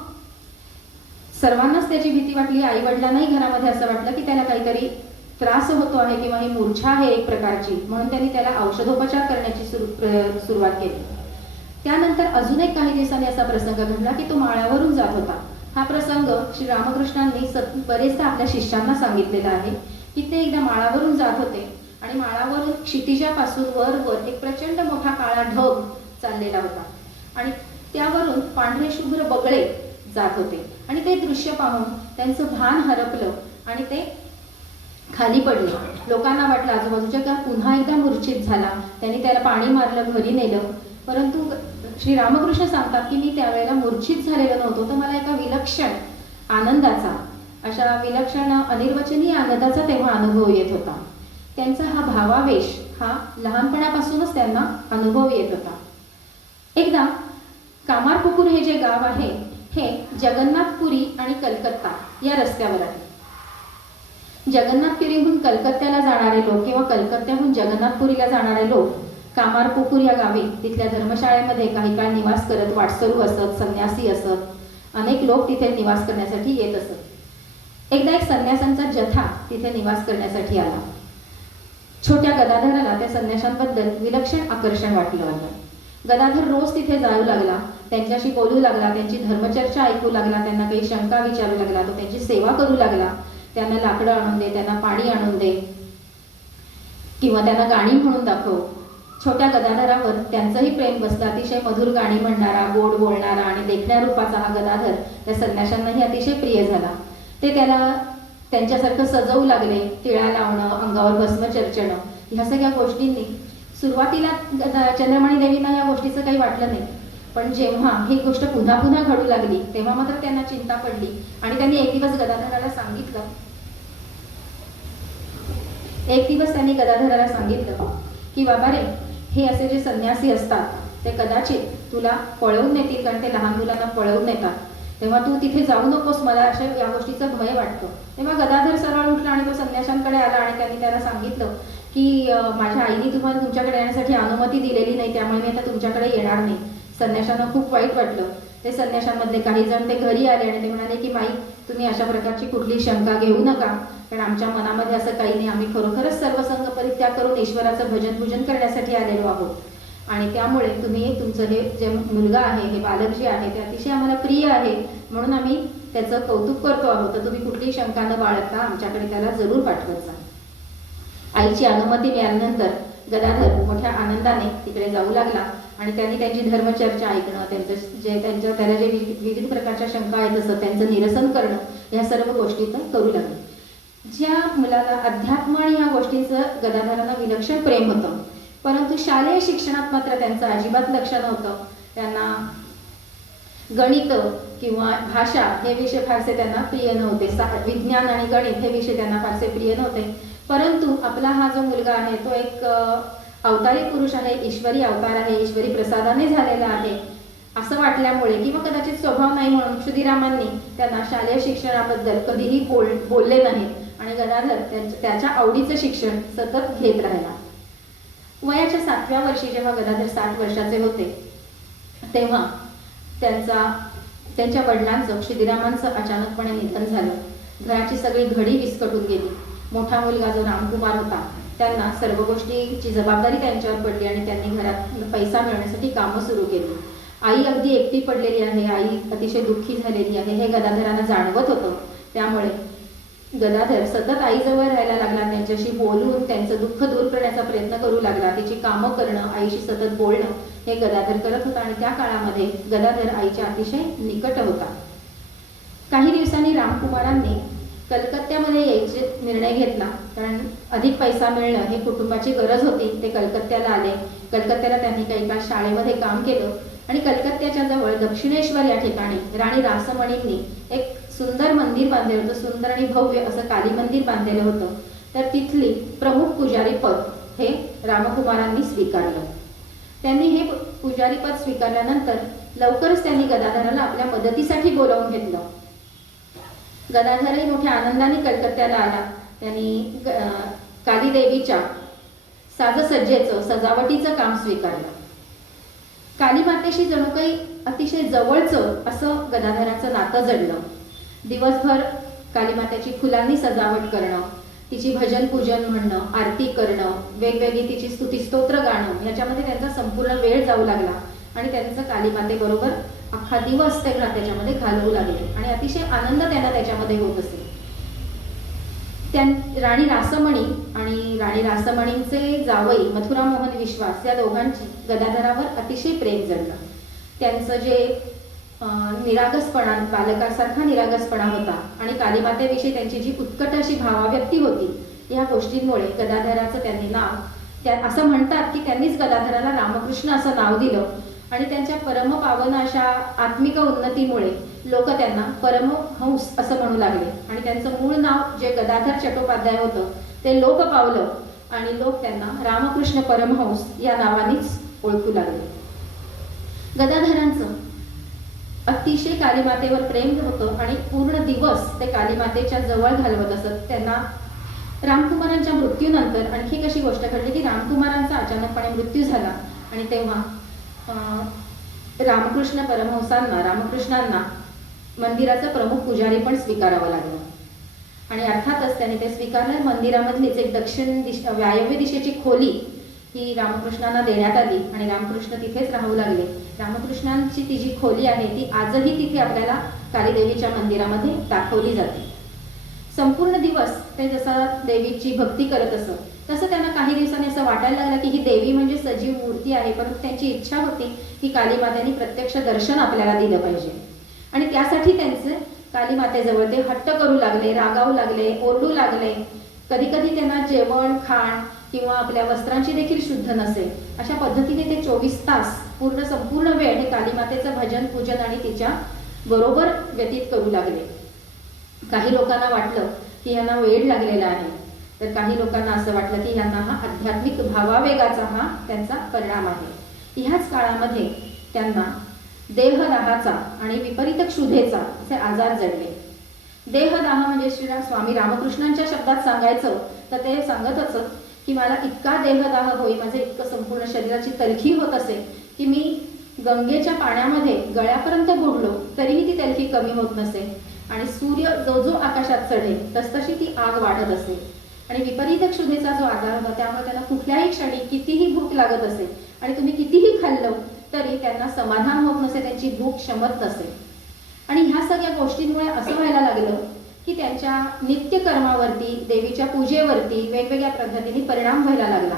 सर्वांनाच त्याची भीती वाटली. आई वडिलांनाही घरामध्ये असं वाटलं की त्याला काहीतरी त्रास होतो आहे किंवा ही मूर्छा आहे एक प्रकारची, म्हणून त्यांनी त्याला औषधोपचार करण्याची सुरुवात केली. त्यानंतर अजून एक काही दिवसांनी असा प्रसंग घडला की तो माळ्यावरून जात होता. हा प्रसंग श्री रामकृष्णांनी बरेचदा आपल्या शिष्यांना सांगितलेला आहे की ते एकदा माळावरून जात होते आणि माळावरून क्षितिजापासून वर एक प्रचंड मोठा काळा ढग चाललेला होता आणि त्यावरून पांढरे शुभ्र बगळे जात होते आणि ते दृश्य पाहून त्यांचं भान हरपलं आणि ते खाली पडले. लोकांना वाटलं आजूबाजूच्या का पुन्हा एकदा मूर्छित झाला. त्यांनी त्याला पाणी मारलं, घरी नेलं. परंतु श्री रामकृष्ण सांगतात की मी त्यावेळेला मूर्छित झालेलो नव्हतो, तर मला एका विलक्षण आनंदाचा, अशा विलक्षण अनिर्वचनीय आनंदाचा तेव्हा अनुभव येत होता. त्यांचा हा भावावेश हा लहानपणापासूनच त्यांना अनुभव येत होता. एकदा कामारपुकुर हे जे गाव आहे हे जगन्नाथपुरी आणि कलकत्ता या रस्त्यावर आहे. जगन्नाथपुरीहून कलकत्त्याला जाणारे लोक किंवा कलकत्त्याहून जगन्नाथपुरीला जाणारे लोक कामारपुकुर या गावी तिथल्या धर्मशाळेमध्ये काही काळ निवास करत, वाटसरू असत, संन्यासी असत, अनेक लोक तिथे निवास करण्यासाठी येत असत. एकदा एक संन्यासांचा जथा तिथे निवास करण्यासाठी आला. छोट्या गदाधराला त्या संन्याशांबद्दल विलक्षण आकर्षण वाटलं होतं. गदाधर रोज तिथे जाऊ लागला, त्यांच्याशी बोलू लागला, त्यांची धर्मचर्चा ऐकू लागला, त्यांना काही शंका विचारू लागला, तो त्यांची सेवा करू लागला. त्यांना लाकडं आणून दे, त्यांना पाणी आणून दे किंवा त्यांना गाणी म्हणून दाखव. छोट्या गदाधरावर त्यांचंही प्रेम बसलं. अतिशय मधुर गाणी म्हणणारा, गोड बोलणारा आणि देखण्या रूपाचा हा गदाधर त्या संन्याशांनाही अतिशय प्रिय झाला. ते त्याला त्यांच्यासारखं सजवू लागले. टिळा लावणं, अंगावर भस्म चर्चणं, ह्या सगळ्या गोष्टींनी सुरुवातीला चंद्रमणी देवींना या गोष्टीचं काही वाटलं नाही, पण जेव्हा ही गोष्ट पुन्हा पुन्हा घडू लागली तेव्हा मात्र त्यांना चिंता पडली आणि त्यांनी एक दिवस गदाधराला सांगितलं की बाबा रे, हे असे जे संन्यासी असतात ते कदाचित तुला पळवून नेतील, कारण ते लहान मुलांना पळवून नेतात, तेव्हा तू तिथे जाऊ नकोस, मला अशा या गोष्टीचं भय वाटतं. तेव्हा गदाधर सरळ उठला आणि तो संन्याशांकडे आला आणि त्यांनी त्याला सांगितलं की माझ्या आईने तुम्हाला तुमच्याकडे येण्यासाठी अनुमती दिलेली नाही, त्यामुळे मी आता तुमच्याकडे येणार नाही. संन्याशांना खूप वाईट वाटलं. ते संन्याशांमधले काही जण ते घरी आले आणि ते म्हणाले की माई, तुम्ही अशा प्रकारची कुठली शंका घेऊ नका, कारण आमच्या मनामध्ये असं काही नाही, आम्ही खरोखरच सर्वसंग परित्याग करून ईश्वराचं भजन पूजन करण्यासाठी आलेलो आहोत आणि त्यामुळे तुम्ही तुमचं हे जे मुलगा आहे, हे बालक जे आहे ते अतिशय आम्हाला प्रिय आहे, म्हणून आम्ही त्याचं कौतुक करतो आहोत, तर तुम्ही कुठलीही शंका न बाळगता आमच्याकडे त्याला जरूर पाठवत जा. आईची अनुमती मिळाल्यानंतर गदाधर मोठ्या आनंदाने तिकडे जाऊ लागला आणि त्यांनी त्यांची धर्मचर्चा ऐकणं, त्याला जे विविध प्रकारच्या शंका आहेत तसं त्यांचं निरसन करणं, ह्या सर्व गोष्टी तर करू लागले. ज्या मुलाला अध्यात्म आणि ह्या गोष्टींचं गदाधरांना विलक्षण प्रेम होतं, परंतु शालेय शिक्षणात मात्र त्यांचं अजिबात लक्ष नव्हतं. त्यांना गणित किंवा भाषा हे विषय फारसे त्यांना प्रिय नव्हते, विज्ञान आणि गणित हे विषय त्यांना फारसे प्रिय नव्हते. परंतु आपला हा जो मुलगा आहे तो एक अवतारी पुरुष आहे, ईश्वरी अवतार आहे, ईश्वरी प्रसादाने झालेला आहे असं वाटल्यामुळे किंवा कदाचित स्वभाव नाही म्हणून क्षुदिरामांनी त्यांना शालेय शिक्षणाबद्दल कधीही बोलले नाहीत आणि गदाधर त्याच्या आवडीचं शिक्षण सतत घेत राहिला. वयाच्या 7व्या वर्षी जेव्हा गदाधर 60 वर्षाचे होते तेव्हा त्यांच्या वडिलांचं, क्षुदिरामांचं अचानकपणे निधन झालं. घराची सगळी घडी विस्कटून गेली. मोठा मुलगा जो रामकुमार होता त्यांना सर्व गोष्टीची जबाबदारी त्यांच्यावर पडली आणि त्यांनी घरात पैसा मिळवण्यासाठी कामं सुरू केली. आई अगदी एकटी पडलेली आहे, आई अतिशय दुःखी झालेली आहे हे गदाधरांना जाणवत होतं. त्यामुळे गदाधर सतत आईजवळ राहायला लागला, त्यांच्याशी बोलून त्यांचं दुःख दूर करण्याचा प्रयत्न करू लागला. तिची कामं करणं, आईशी सतत बोलणं हे गदाधर करत होता आणि त्या काळामध्ये गदाधर आईच्या अतिशय निकट होता. काही दिवसांनी रामकुमारांनी कलकत्त्यामध्ये यायचे निर्णय घेतला, कारण अधिक पैसा मिळणं हे कुटुंबाची गरज होती. ते कलकत्त्याला आले. कलकत्त्याला त्यांनी काही काळ शाळेमध्ये काम केलं आणि कलकत्त्याच्या जवळ दक्षिणेश्वर या ठिकाणी राणी रासमणींनी एक सुंदर मंदिर बांधलेलं होतं, सुंदर आणि भव्य असं काली मंदिर बांधलेलं होतं. तर तिथली प्रमुख पुजारी पद हे रामकुमारांनी स्वीकारलं. त्यांनी हे पुजारी पद स्वीकारल्यानंतर लवकरच त्यांनी गदाधराला आपल्या मदतीसाठी बोलावून घेतलं. गदाधरही मोठ्या आनंदाने कलकत्त्याला आला. त्यांनी कालीदेवीच्या साजसज्जेचं, सजावटीचं काम स्वीकारलं. कालीमातेशी जणू काही अतिशय जवळचं असं गदाधराचं नातं जडलं. दिवसभर कालीमातेची फुलांनी सजावट करणं, तिची भजन पूजन म्हणणं, आरती करणं, वेगवेगळी तिची स्तुतिस्तोत्र गाणं, याच्यामध्ये त्यांचा संपूर्ण वेळ जाऊ लागला आणि त्यांचं कालीमातेबरोबर अख्खा दिवस ते त्याच्यामध्ये घालवू लागले आणि अतिशय आनंद त्यांना त्याच्यामध्ये होत असे. राणी रासमणी आणि राणी रासमणींचे जावई मथुरा मोहन विश्वास या दोघांची गदाधरावर अतिशय प्रेम जडलं. त्यांचं जे निरागसपणा, बालकासारखा निरागसपणा होता आणि कालीमातेविषयी त्यांची जी उत्कट अशी भावाव्यक्ती होती, या गोष्टींमुळे गदाधराचं त्यांनी नाव असं म्हणतात की त्यांनीच गदाधराला रामकृष्ण असं नाव दिलं आणि त्यांच्या परमपावन अशा आत्मिक उन्नतीमुळे लोक त्यांना परमहंस असं म्हणू लागले आणि त्यांचं मूळ नाव जे गदाधर चट्टोपाध्याय होतं ते लोप पावलं आणि लोक त्यांना रामकृष्ण परमहंस या नावानेच ओळखू लागले. गदाधरांचं अतिशय कालीमातेवर प्रेम होतं आणि पूर्ण दिवस ते कालीमातेच्या जवळ घालवत असत. त्यांना रामकुमारांच्या मृत्यूनंतर आणखी कशी गोष्ट घडली की रामकुमारांचा अचानकपणे मृत्यू झाला आणि तेव्हा रामकृष्ण परमहंसांना, रामकृष्णांना मंदिराचं प्रमुख पुजारी पण स्वीकारावं लागलं आणि अर्थातच त्यांनी ते स्वीकारलं. मंदिरामधलीच एक वायव्य दिशेची खोली ही रामकृष्णांना देण्यात आली आणि रामकृष्ण तिथेच राहू लागले. रामकृष्णांची ती जी खोली आहे ती आजही तिथे आपल्याला कालीदेवीच्या मंदिरामध्ये दाखवली जाते. संपूर्ण दिवस ते जसं देवीची भक्ती करत असत तसं त्यांना काही दिवसांनी असं वाटायला लागलं की ही देवी म्हणजे सजीव मूर्ती आहे, परंतु त्यांची इच्छा होती की कालीमातेने प्रत्यक्ष दर्शन आपल्याला दिलं पाहिजे आणि त्यासाठी त्यांचे कालीमातेजवळ ते हट्ट करू लागले, रागावू लागले, ओरडू लागले. कधी कधी त्यांना जेवण, खाण किंवा आपल्या वस्त्रांची देखील शुद्ध नसे. अशा पद्धतीने ते 24 तास संपूर्ण वेळ हे कालीमातेचं भजन पूजन आणि तिच्या बरोबर व्यतीत करू लागले. काही लोकांना वाटलं की यांना वेड लागलेला आहे, तर काही लोकांना असं वाटलं की यांना हा आध्यात्मिक भावावेगाचा हा त्यांचा परिणाम आहे. ह्याच काळामध्ये त्यांना देहदाहाचा आणि विपरीत क्षुधेचा असे आजार जडले. देहदाह म्हणजे स्वामी रामकृष्णांच्या शब्दात सांगायचं तर ते सांगत असत की मला इतका देहदाह होई, माझे इतकं संपूर्ण शरीराची तलखी होत असे की मी गंगेच्या पाण्यामध्ये गळ्यापर्यंत बुडलो तरीही ती तलखी कमी होत नसे आणि सूर्य जो जो आकाशात चढेल तसतशी ती आग वाढत असे आणि विपरीत क्षुधेचा जो आजार होता त्यामुळे त्यांना कुठल्याही क्षणी कितीही भूक लागत असे आणि तुम्ही कितीही खाल्लं तरी त्यांना समाधान होत नसे, त्यांची भूक शमत नसे. आणि ह्या सगळ्या गोष्टींमुळे असं व्हायला लागलं की त्यांच्या नित्यकर्मावरती, देवीच्या पूजेवरती वेगवेगळ्या पद्धतीने परिणाम व्हायला लागला.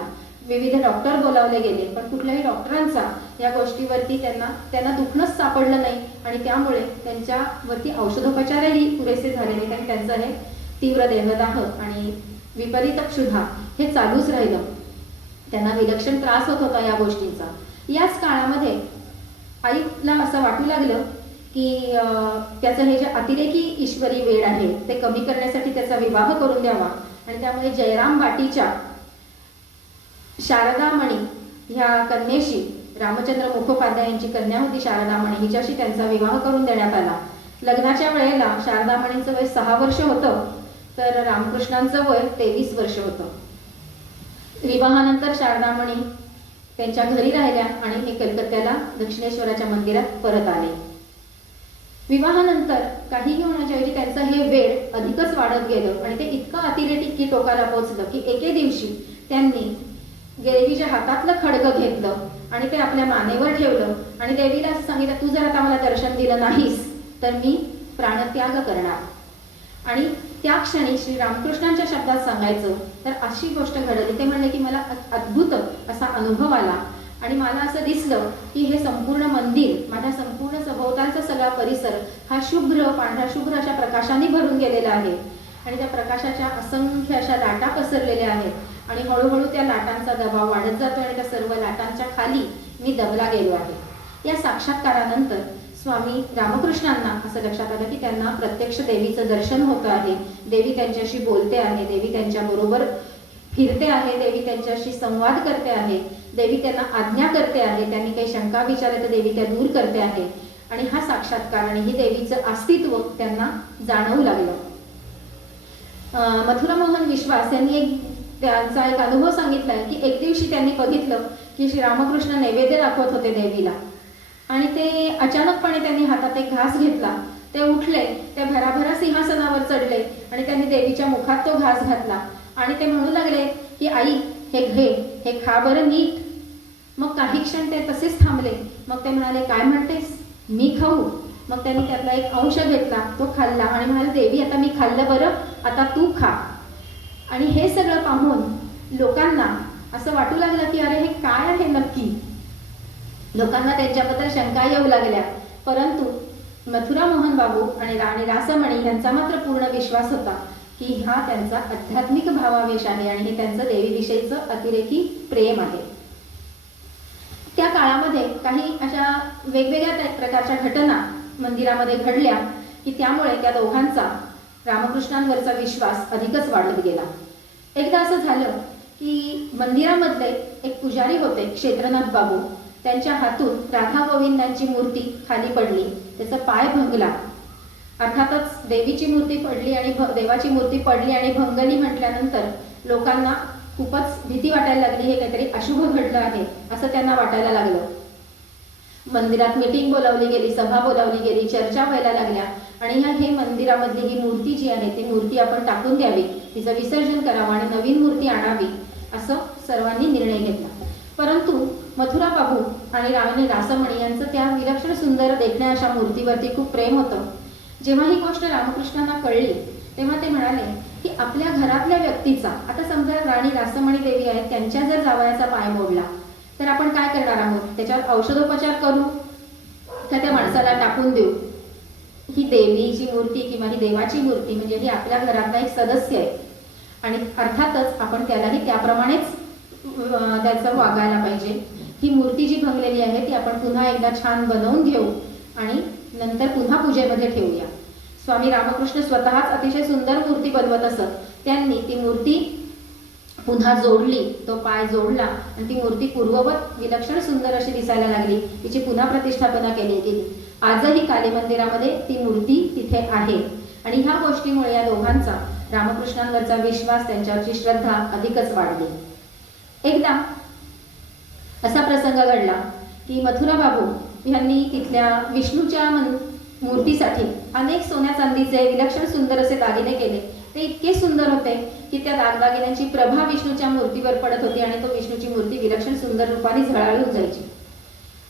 विविध डॉक्टर बोलावले गेले पण कुठल्याही डॉक्टरांचा या गोष्टीवरती त्यांना दुखणंच सापडलं नाही आणि त्यामुळे त्यांच्यावरती औषधोपचारही पुरेसे झाले नाहीत आणि त्यांचं हे तीव्र देहदाह आणि विपरीत क्षुधा हे चालूच राहिलं. त्यांना विलक्षण त्रास होत होता या गोष्टींचा. याच काळामध्ये आईला असं वाटू लागलं की त्याचं हे जे अतिरेकी ईश्वरी वेड आहे ते कमी करण्यासाठी त्याचा विवाह करून द्यावा आणि त्यामुळे जयराम बाटीच्या शारदामणी ह्या कन्येशी, रामचंद्र मुखोपाध्याय यांची कन्या होती शारदामणी, हिच्याशी त्यांचा विवाह करून देण्यात आला. लग्नाच्या वेळेला शारदामणींचं वय 6 वर्ष होतं तर रामकृष्णांचं वय 23 वर्ष होतं. विवाहानंतर शारदामणी त्यांच्या घरी राहिल्या आणि हे कलकत्त्याला दक्षिणेश्वराच्या मंदिरात परत आले. विवाहानंतर काहीही होण्याच्या ऐवजी त्यांचं हे वेड अधिकच वाढत गेलं आणि ते इतकं अतिरेकी की टोकाला पोहोचलं की एके दिवशी त्यांनी देवीच्या हातातलं खड्ग घेतलं आणि ते आपल्या मानेवर ठेवलं आणि देवीला असं सांगितलं, तू जर आता मला दर्शन दिलं नाहीस तर मी प्राणत्याग करणार. आणि त्या क्षणी श्री रामकृष्णांच्या शब्दात सांगायचं तर अशी गोष्ट घडली. ते म्हणले की मला अद्भुत असा अनुभव आला आणि मला असं दिसलं की हे संपूर्ण मंदिर, माझ्या संपूर्ण सभोवतालचा सगळा परिसर हा शुभ्र, पांढरा शुभ्र अशा प्रकाशाने भरून गेलेला आहे आणि त्या प्रकाशाच्या असंख्य अशा लाटा पसरलेल्या आहेत आणि हळूहळू त्या लाटांचा दबाव वाढत जातो आणि त्या सर्व लाटांच्या खाली मी दबला गेलो आहे. या साक्षात्कारानंतर स्वामी रामकृष्णांना असं लक्षात आलं की त्यांना प्रत्यक्ष देवीचं दर्शन होतं आहे, देवी त्यांच्याशी बोलते आहे, देवी त्यांच्याबरोबर फिरते आहे, देवी त्यांच्याशी संवाद करते आहे, देवी त्यांना आज्ञा करते आहे, त्यांनी काही शंका विचारले तर देवी त्या दूर करते आहे आणि हा साक्षात्कार आणि हे देवीचं अस्तित्व त्यांना जाणवू लागलं. मथुरा मोहन विश्वास यांनी त्यांचा एक अनुभव सांगितलाय की एक दिवशी त्यांनी बघितलं की श्री रामकृष्ण नैवेद्य दाखवत होते देवीला आणि ते अचानकपणे त्यांनी हातात एक घास घेतला. ते उठले, ते भराभरा सिंहासनावर चढले आणि त्यांनी देवीच्या मुखात तो घास घातला आणि ते म्हणू लागले की आई हे घे, हे खा बरं नीट. मग काही क्षण ते तसेच थांबले. मग ते म्हणाले, काय म्हणतेस, मी खाऊ? मग त्यांनी त्यातला एक अंश घेतला, तो खाल्ला आणि म्हणाले, देवी आता मी खाल्लं बरं, आता तू खा. आणि हे सगळं पाहून लोकांना असं वाटू लागलं की अरे हे काय आहे नक्की. लोकांना त्यांच्याबद्दल शंका येऊ लागल्या. परंतु मथुरा मोहन बाबू आणि राणी रासमणी यांचा मात्र पूर्ण विश्वास होता की हा त्यांचा आध्यात्मिक भावावेश आहे आणि हे त्यांचं देवीविषयीचं अतिरेकी प्रेम आहे. त्या काळामध्ये काही अशा वेगवेगळ्या प्रकारच्या घटना मंदिरामध्ये घडल्या की त्यामुळे त्या दोघांचा रामकृष्णांवरचा विश्वास अधिकच वाढत गेला. एकदा असं झालं की मंदिरामधले एक पुजारी होते क्षेत्रनाथ बाबू, त्यांच्या हातून राधा गोविंदांची मूर्ती खाली पडली, त्याचा पाय भंगला. अर्थातच देवीची मूर्ती पडली आणि देवाची मूर्ती पडली आणि भंगली म्हटल्यानंतर लोकांना खूपच भीती वाटायला लागली, हे काहीतरी अशुभ घडलं आहे असं त्यांना वाटायला लागलं. मंदिरात मीटिंग बोलावली गेली, सभा बोलावली गेली, चर्चा व्हायला लागल्या आणि हे मंदिरामधली ही मूर्ती जी आहे ती मूर्ती आपण टाकून द्यावी, तिचं विसर्जन करावं आणि नवीन मूर्ती आणावी असं सर्वांनी निर्णय घेतला. परंतु मथुरा बाबू आणि राणी रासमणी यांचं त्या विलक्षण सुंदर देखण्या अशा मूर्तीवरती खूप प्रेम होतं. जेव्हा ही गोष्ट रामकृष्णांना कळली तेव्हा ते म्हणाले की आपल्या घरातल्या व्यक्तीचा, आता समजा राणी रासमणी देवी आहेत, त्यांच्या जर जावयाचा पाय मोडला तर आपण काय करणार आहोत, त्याच्यावर औषधोपचार करू का त्या माणसाला टाकून देऊ? ही देवीची मूर्ती किंवा ही देवाची मूर्ती म्हणजे ही आपल्या घरातला एक सदस्य आहे आणि अर्थातच आपण त्यालाही त्याप्रमाणेच त्याचं वागायला पाहिजे. ही मूर्ती जी भंगलेली आहे ती आपण पुन्हा एकदा छान बनवून घेऊ आणि नंतर पुन्हा पूजेमध्ये ठेवूया. स्वामी रामकृष्ण स्वतःच अतिशय सुंदर मूर्ती बनवत असत. त्यांनी ती मूर्ती पुन्हा जोडली, तो पाय जोडला आणि ती मूर्ती पूर्ववत विलक्षण सुंदर अशी दिसायला लागली. तिची पुन्हा प्रतिष्ठापना केली गेली. आजही काली मंदिरामध्ये ती मूर्ती तिथे आहे आणि ह्या गोष्टीमुळे या दोघांचा रामकृष्णांवरचा विश्वास, त्यांच्यावरची श्रद्धा अधिकच वाढली. एकदा असा प्रसंग घडला की मथुरा बाबू यांनी तिथल्या विष्णूच्या मूर्तीसाठी अनेक सोन्या चांदीचे विलक्षण सुंदर असे दागिने केले. ते इतके सुंदर होते की त्या दागदागिन्यांची प्रभा विष्णूच्या मूर्तीवर पडत होती आणि तो विष्णूची मूर्ती विलक्षण सुंदर रूपाने झळाळून जायची.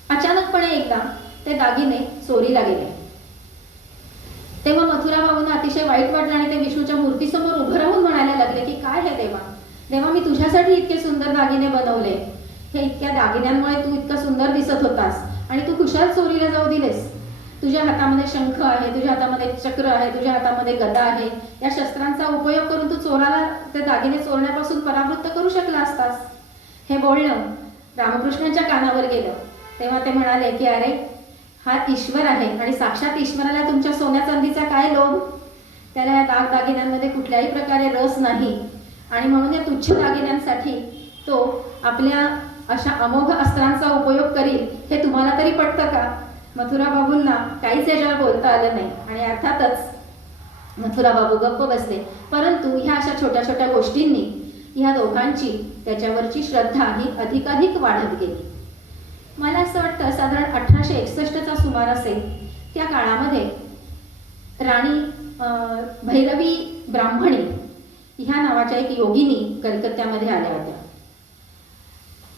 अचानकपणे एकदा ते दागिने चोरीला गेले. तेव्हा मथुरा बाबूंना अतिशय वाईट वाटलं आणि ते विष्णूच्या मूर्तीसमोर उभं राहून म्हणायला लागले की काय हे देवा, देवा मी तुझ्यासाठी इतके सुंदर दागिने बनवले, हे इतक्या दागिन्यांमुळे तू इतका सुंदर दिसत होतास आणि तू कुशाल चोरीला जाऊ दिलेस. तुझ्या हातामध्ये शंख आहे, तुझ्या हातामध्ये चक्र आहे, तुझ्या हातामध्ये गदा आहे. या शस्त्रांचा उपयोग करून तू चोराला ते दागिने चोरण्यापासून परावृत्त करू शकला असतास. हे बोलणं रामकृष्णांच्या कानावर गेलं. तेव्हा ते म्हणाले की अरे हा ईश्वर आहे आणि साक्षात ईश्वराला तुमच्या सोन्या चांदीचा काय लोभ. त्याला या दागिन्यांमध्ये कुठल्याही प्रकारे रस नाही आणि म्हणून या तुच्छ दागिन्यांसाठी तो आपल्या अशा अमोघ अस्त्रांचा उपयोग करील. हे तुम्हाला तरी पटतं का? मथुरा बाबूंना काहीच याच्यावर बोलता आलं नाही आणि अर्थातच मथुरा बाबू गप्प बसले. परंतु ह्या अशा छोट्या छोट्या गोष्टींनी ह्या दोघांची त्याच्यावरची श्रद्धा ही अधिकाधिक वाढत गेली. मला असं वाटतं साधारण 1861चा सुमार असेल. त्या काळामध्ये राणी भैरवी ब्राह्मणी ह्या नावाच्या एक योगिनी कलकत्त्यामध्ये आल्या होत्या.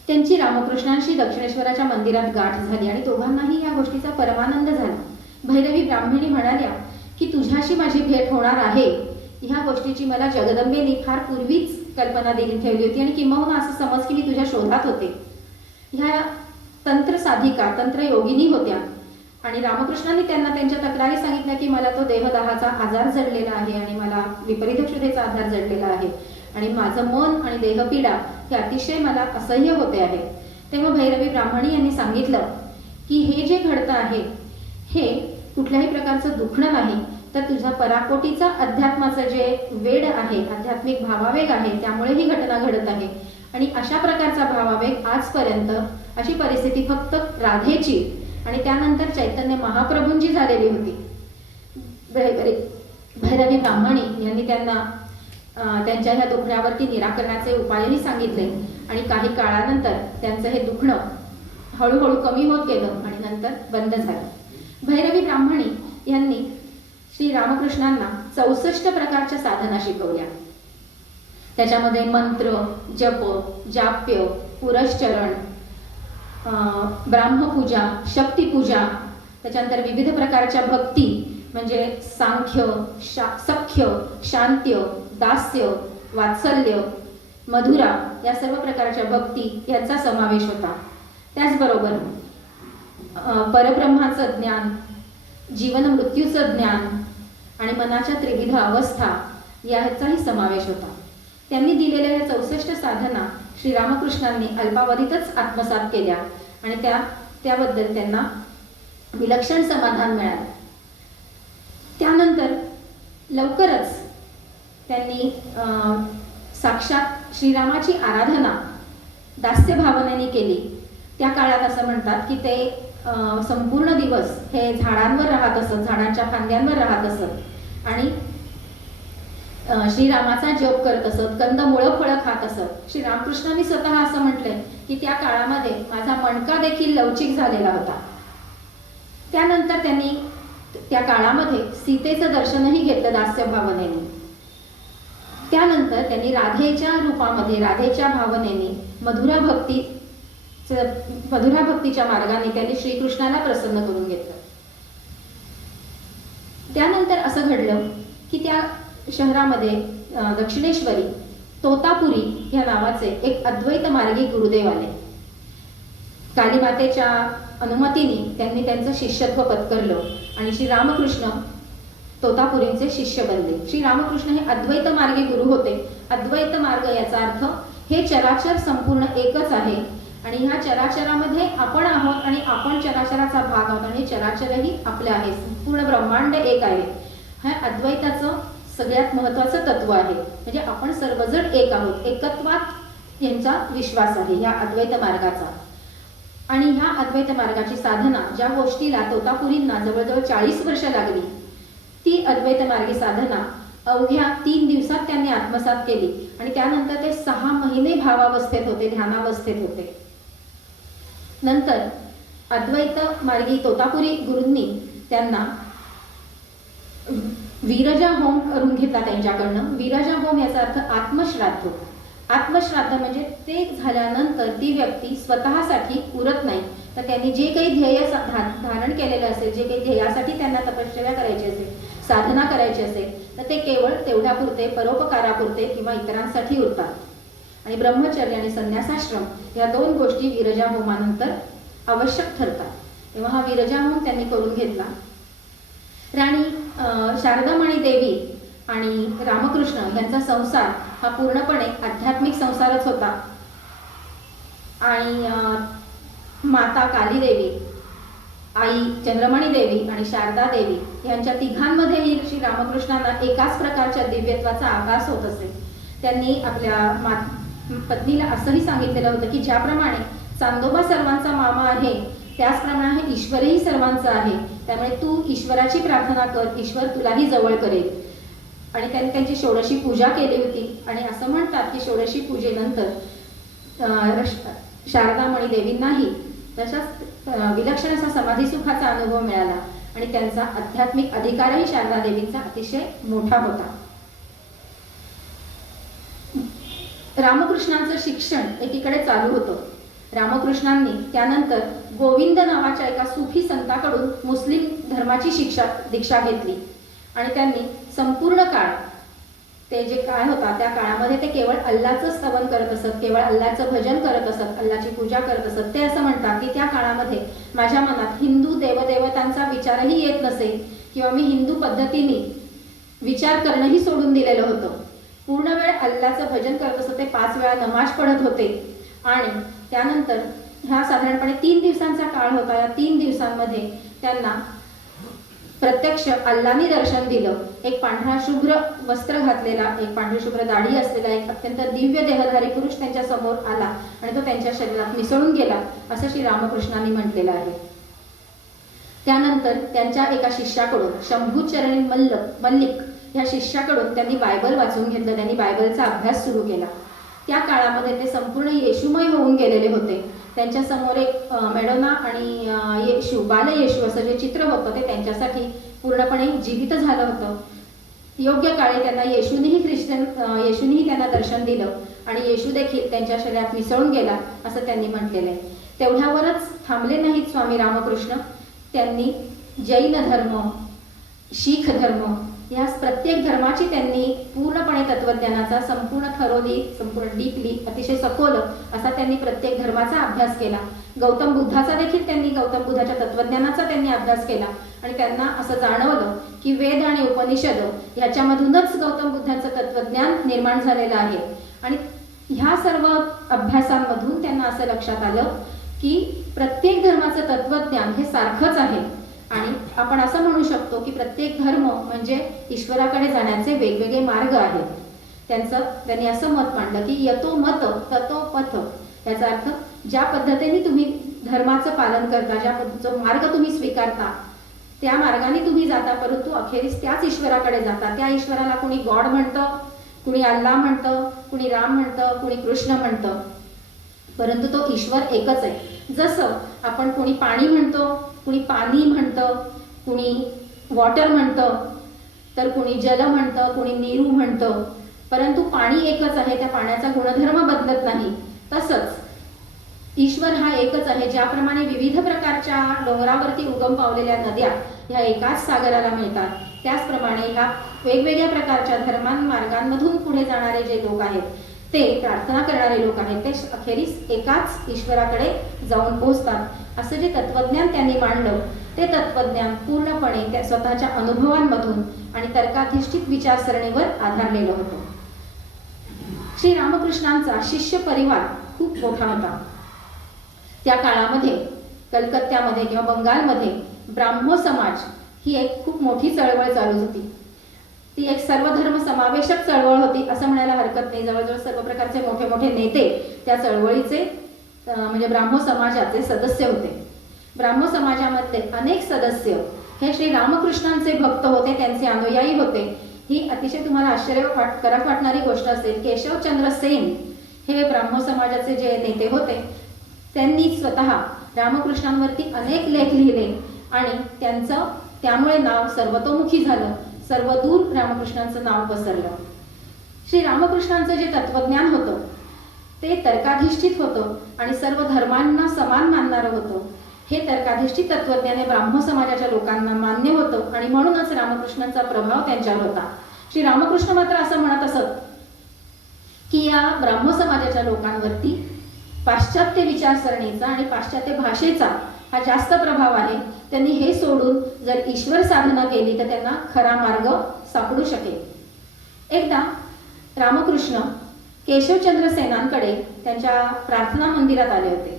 त्यांची रामकृष्णांशी दक्षिणेश्वराच्या मंदिरात गाठ झाली आणि दोघांनाही या गोष्टीचा परमानंद झाला. भैरवी ब्राह्मणी म्हणाल्या की तुझ्याशी माझी भेट होणार आहे ह्या गोष्टीची मला जगदंबेने फार पूर्वीच कल्पना दिली ठेवली होती आणि किंबहुना असं समज की मी तुझ्या शोधात होते. ह्या तंत्र साधिका तंत्र योगिनी होत्या आणि रामकृष्णांनी त्यांना त्यांच्या तक्रारी सांगितल्या की मला तो देहदाहाचा आजार जडलेला आहे आणि मला विपरीत क्षुधेचा आजार जडलेला आहे आणि माझं मन आणि देहपीडा हे अतिशय मला असह्य होते आहे. तेव्हा भैरवी ब्राह्मणी यांनी सांगितलं की हे जे घडतं आहे हे कुठल्याही प्रकारचं दुखणं नाही, तर तुझा पराकोटीचा अध्यात्माचं जे वेड आहे, आध्यात्मिक भावावेग आहे, त्यामुळे ही घटना घडत आहे. आणि अशा प्रकारचा भावावेग आजपर्यंत अशी परिस्थिती फक्त राधेची आणि त्यानंतर चैतन्य महाप्रभूंची झालेली होती. भैरवी ब्राह्मणी यांनी त्यांना त्यांच्या ह्या दुखण्यावरती निराकरणाचे उपायही सांगितले आणि काही काळानंतर त्यांचं हे दुखणं हळूहळू कमी होत गेलं आणि नंतर बंद झालं. भैरवी ब्राह्मणी यांनी श्री रामकृष्णांना 64 प्रकारच्या साधना शिकवल्या. त्याच्यामध्ये मंत्र, जप, जाप्य, पुरश्चरण, ब्राह्मपूजा, शक्तिपूजा, त्याच्यानंतर विविध प्रकारच्या भक्ती म्हणजे सांख्य, सख्य, शांत्य, दास्य, वात्सल्य, मधुरा या सर्व प्रकारच्या भक्ती यांचा समावेश होता. त्याचबरोबर परब्रह्माचं ज्ञान, जीवन मृत्यूचं ज्ञान आणि मनाच्या त्रिविध अवस्था याचाही समावेश होता. त्यांनी दिलेल्या या 64 साधना श्रीरामकृष्णांनी अल्पावधीतच आत्मसात केल्या आणि त्याबद्दल त्यांना विलक्षण समाधान मिळालं. त्यानंतर लवकरच त्यांनी साक्षात श्रीरामाची आराधना दास्य भावनेने केली. त्या काळात असं म्हणतात की ते संपूर्ण दिवस हे झाडांवर राहत असत, झाडांच्या फांद्यांवर राहत असत आणि श्रीरामाचा जप करत असत, कंदमुळं फळं खात असत. श्रीरामकृष्णांनी स्वतः असं म्हटलंय की त्या काळामध्ये माझा मणका देखील लवचिक झालेला होता. त्यानंतर त्यांनी त्या काळामध्ये सीतेचं दर्शनही घेतलं दास्य भावनेने. त्यानंतर त्यांनी राधेच्या रूपामध्ये, राधेच्या भावनेने मधुरा भक्तीच्या मार्गाने त्यांनी श्रीकृष्णाला प्रसन्न करून घेतलं. त्यानंतर असं घडलं की त्या शहरामध्ये दक्षिणेश्वरी तोतापुरी ह्या नावाचे एक अद्वैत मार्गी गुरुदेव आले. कालीमातेच्या अनुमतीने त्यांनी त्यांचं शिष्यत्व पत्करलं आणि श्री रामकृष्ण तोतापुरींचे शिष्य बनले. श्री रामकृष्ण हे अद्वैत मार्गी गुरु होते. अद्वैत मार्ग याचा अर्थ हे चराचर संपूर्ण एकच आहे आणि ह्या चराचरामध्ये आपण आहोत आणि आपण चराचराचा भाग आहोत आणि चराचरही आपले आहे. संपूर्ण ब्रह्मांड एक आहे. हे अद्वैताचं सगळ्यात महत्त्वाचं तत्व आहे. म्हणजे आपण सर्वजण एक आहोत. एकत्वात यांचा विश्वास आहे ह्या अद्वैत मार्गाचा. आणि ह्या अद्वैत मार्गाची साधना ज्या गोष्टीला तोतापुरींना जवळजवळ 40 वर्ष लागली, ती अद्वैत मार्गी साधना अवघ्या 3 दिवसात त्यांनी आत्मसात केली आणि त्यानंतर ते 6 महिने भावावस्थेत होते, ध्यानावस्थेत होते. नंतर अद्वैत मार्गी तोतापुरी गुरूंनी त्यांना विरजा होम करून घेतला त्यांच्याकडनं. विरजा होम याचा अर्थ आत्मश्राद्ध. आत्मश्राद्ध म्हणजे ते झाल्यानंतर ती व्यक्ती स्वतःसाठी उरत नाही, तर त्यांनी जे काही ध्येय धारण केलेलं असेल, जे काही ध्येयासाठी त्यांना तपश्चर्या करायची असेल, साधना करायची असेल, तर ते केवळ तेवढ्यापुरते, परोपकारापुरते किंवा इतरांसाठी उरतात. आणि ब्रह्मचर्य आणि संन्यासाश्रम या 2 गोष्टी विरजा होमानंतर आवश्यक ठरतात. तेव्हा हा विरजा होम त्यांनी करून घेतला. राणी शारदामणी देवी आणि रामकृष्ण यांचा संसार हा पूर्णपणे आध्यात्मिक संसारच होता. आणि माता काली देवी, आई चंद्रमणी देवी आणि शारदा देवी यांच्या तिघांमध्येही श्री रामकृष्णांना एकाच प्रकारच्या दिव्यत्वाचा आभास होत असे. त्यांनी आपल्या पत्नीला असंही सांगितलेलं होतं की ज्याप्रमाणे चांदोबा सर्वांचा मामा आहे, त्याचप्रमाणे ईश्वरही सर्वांचा आहे. त्यामुळे तू ईश्वराची प्रार्थना कर, ईश्वर तुलाही जवळ करेल. आणि त्यांनी त्यांची षोडशी पूजा केली होती. आणि असं म्हणतात की षोडशी पूजेनंतर शारदामणी देवींनाही तशाच विलक्षण असा समाधी सुखाचा अनुभव मिळाला. आणि त्यांचा आध्यात्मिक अधिकारही शारदा देवींचा अतिशय मोठा होता. रामकृष्णांचं शिक्षण एकीकडे चालू होतं. रामकृष्णांनी त्यानंतर गोविंद नावाच्या एका सुफी संताकडून मुस्लिम धर्माची दीक्षा घेतली. आणि त्यांनी संपूर्ण काळ, ते जे काळ होता त्या काळामध्ये ते केवळ अल्लाचं स्तवन करत असत, केवळ अल्लाचं भजन करत असत, अल्लाची पूजा करत असत. ते असं म्हणतात की त्या काळामध्ये माझ्या मनात हिंदू देवदेवतांचा विचारही येत नसे किंवा मी हिंदू पद्धतीने विचार करणंही सोडून दिलेलं होतं. पूर्ण वेळ अल्लाचं भजन करत असत. ते 5 वेळा नमाज पढत होते. आणि त्यानंतर हा साधारणपणे 3 दिवसांचा काळ होता. या 3 दिवसांमध्ये त्यांना प्रत्यक्ष अल्लाने दर्शन दिलं. एक पांढरा शुभ्र वस्त्र घातलेला, एक पांढरी शुभ्र दाढी असलेला, एक अत्यंत दिव्य देहधारी पुरुष त्यांच्या समोर आला आणि तो त्यांच्या शरीरात मिसळून गेला, असं श्री रामकृष्णांनी म्हटलेलं आहे. त्यानंतर त्यांच्या एका शिष्याकडून, शंभूचरणी मल्लिक ह्या शिष्याकडून त्यांनी बायबल वाचून घेतलं. त्यांनी बायबलचा अभ्यास सुरू केला. त्या काळामध्ये ते संपूर्ण येशूमय होऊन गेलेले होते. त्यांच्या समोर एक मॅडोना आणि येशू, बाल येशू असं जे चित्र होतं ते त्यांच्यासाठी पूर्णपणे जीवित झालं होतं. योग्य काळी त्यांना येशूनीही त्यांना दर्शन दिलं आणि येशू देखील त्यांच्या शरीरात मिसळून गेला, असं त्यांनी म्हटलेलं आहे. तेवढ्यावरच थांबले नाहीत स्वामी रामकृष्ण. त्यांनी जैन धर्म, शीख धर्म या प्रत्येक धर्माची त्यांनी पूर्णपणे तत्वज्ञानाचा संपूर्ण थरोली, संपूर्ण डीपली, अतिशय सखोल असा त्यांनी प्रत्येक धर्माचा अभ्यास केला. गौतम बुद्धाचा देखील त्यांनी, गौतम बुद्धाच्या तत्वज्ञानाचा त्यांनी अभ्यास केला. आणि त्यांना असं जाणवलं की वेद आणि उपनिषद याच्यामधूनच गौतम बुद्धांचं तत्वज्ञान निर्माण झालेलं आहे. आणि ह्या सर्व अभ्यासांमधून त्यांना असं लक्षात आलं की प्रत्येक धर्माचं तत्वज्ञान हे सारखंच आहे. आणि आपण असं म्हणू शकतो की प्रत्येक धर्म म्हणजे ईश्वराकडे जाण्याचे वेगवेगळे मार्ग आहेत. त्यांनी असं मत मांडलं की यतो मत ततो पथ. याचा अर्थ ज्या पद्धतीने तुम्ही धर्माचं पालन करता, जो मार्ग तुम्ही स्वीकारता, त्या मार्गाने तुम्ही जाता, परंतु अखेरीस त्याच ईश्वराकडे जाता. त्या ईश्वराला कुणी गॉड म्हणतं, कुणी अल्लाह म्हणतं, कुणी राम म्हणतं, कुणी कृष्ण म्हणतं, परंतु तो ईश्वर एकच आहे. जसं आपण कुणी पाणी म्हणतो, कुणी पाणी म्हणतं, कुणी वॉटर म्हणतं, तर कुणी जल म्हणतं, कुणी नीरू म्हणतं, परंतु पाणी एकच आहे. त्या पाण्याचा गुणधर्म बदलत नाही. तसंच ईश्वर हा एकच आहे. ज्याप्रमाणे विविध प्रकारच्या डोंगरावरती उगम पावलेल्या नद्या ह्या एकाच सागराला मिळतात, त्याचप्रमाणे ह्या वेगवेगळ्या प्रकारच्या मार्गांमधून पुढे जाणारे जे लोक आहेत, ते प्रार्थना करणारे लोक आहेत, ते अखेरीस एकाच ईश्वराकडे जाऊन पोहोचतात. असं जे तत्वज्ञान त्यांनी मांडलं, ते तत्वज्ञान पूर्णपणे त्या स्वतःच्या अनुभवांमधून आणि तर्काधिष्ठित विचारसरणीवर आधारलेलं होतं. श्री रामकृष्णांचा शिष्य परिवार खूप मोठा होता. त्या काळामध्ये कलकत्त्यामध्ये किंवा बंगालमध्ये ब्राह्मो समाज ही एक खूप मोठी चळवळ चालू होती. ती एक सर्वधर्म समावेशक चळवळ होती असं म्हणायला हरकत नाही. जवळजवळ सर्व प्रकारचे मोठे मोठे नेते त्या चळवळीचे म्हणजे ब्राह्मो समाजाचे सदस्य होते. ब्राह्मो समाजामधले अनेक सदस्य हे श्री रामकृष्णांचे भक्त होते, त्यांचे अनुयायी होते. ही अतिशय तुम्हाला आश्चर्यकारक वाटणारी गोष्ट असेल. केशवचंद्र सेन हे ब्राह्मो समाजाचे जे नेते होते, त्यांनी स्वतः रामकृष्णांवरती अनेक लेख लिहिले आणि त्यांचं त्यामुळे नाव सर्वतोमुखी झालं. सर्वदूर रामकृष्णांचं नाव पसरलं. श्री रामकृष्णांचं जे तत्वज्ञान होतं ते तर्काधिष्ठित होतं आणि सर्व धर्मांना समान मानणारं होतं. हे तर्काधिष्ठित तत्वज्ञान हे ब्राह्मण समाजाच्या लोकांना मान्य होतं आणि म्हणूनच रामकृष्णांचा प्रभाव त्यांच्यावर होता. श्री रामकृष्ण मात्र असं म्हणत असत की या ब्राह्मण समाजाच्या लोकांवरती पाश्चात्य विचारसरणीचा आणि पाश्चात्य भाषेचा हा जास्त प्रभाव आहे. त्यांनी हे सोडून जर ईश्वर साधना केली तर त्यांना खरा मार्ग सापडू शकेल. एकदा रामकृष्ण केशवचंद्र सेनांकडे त्यांच्या प्रार्थना मंदिरात आले होते.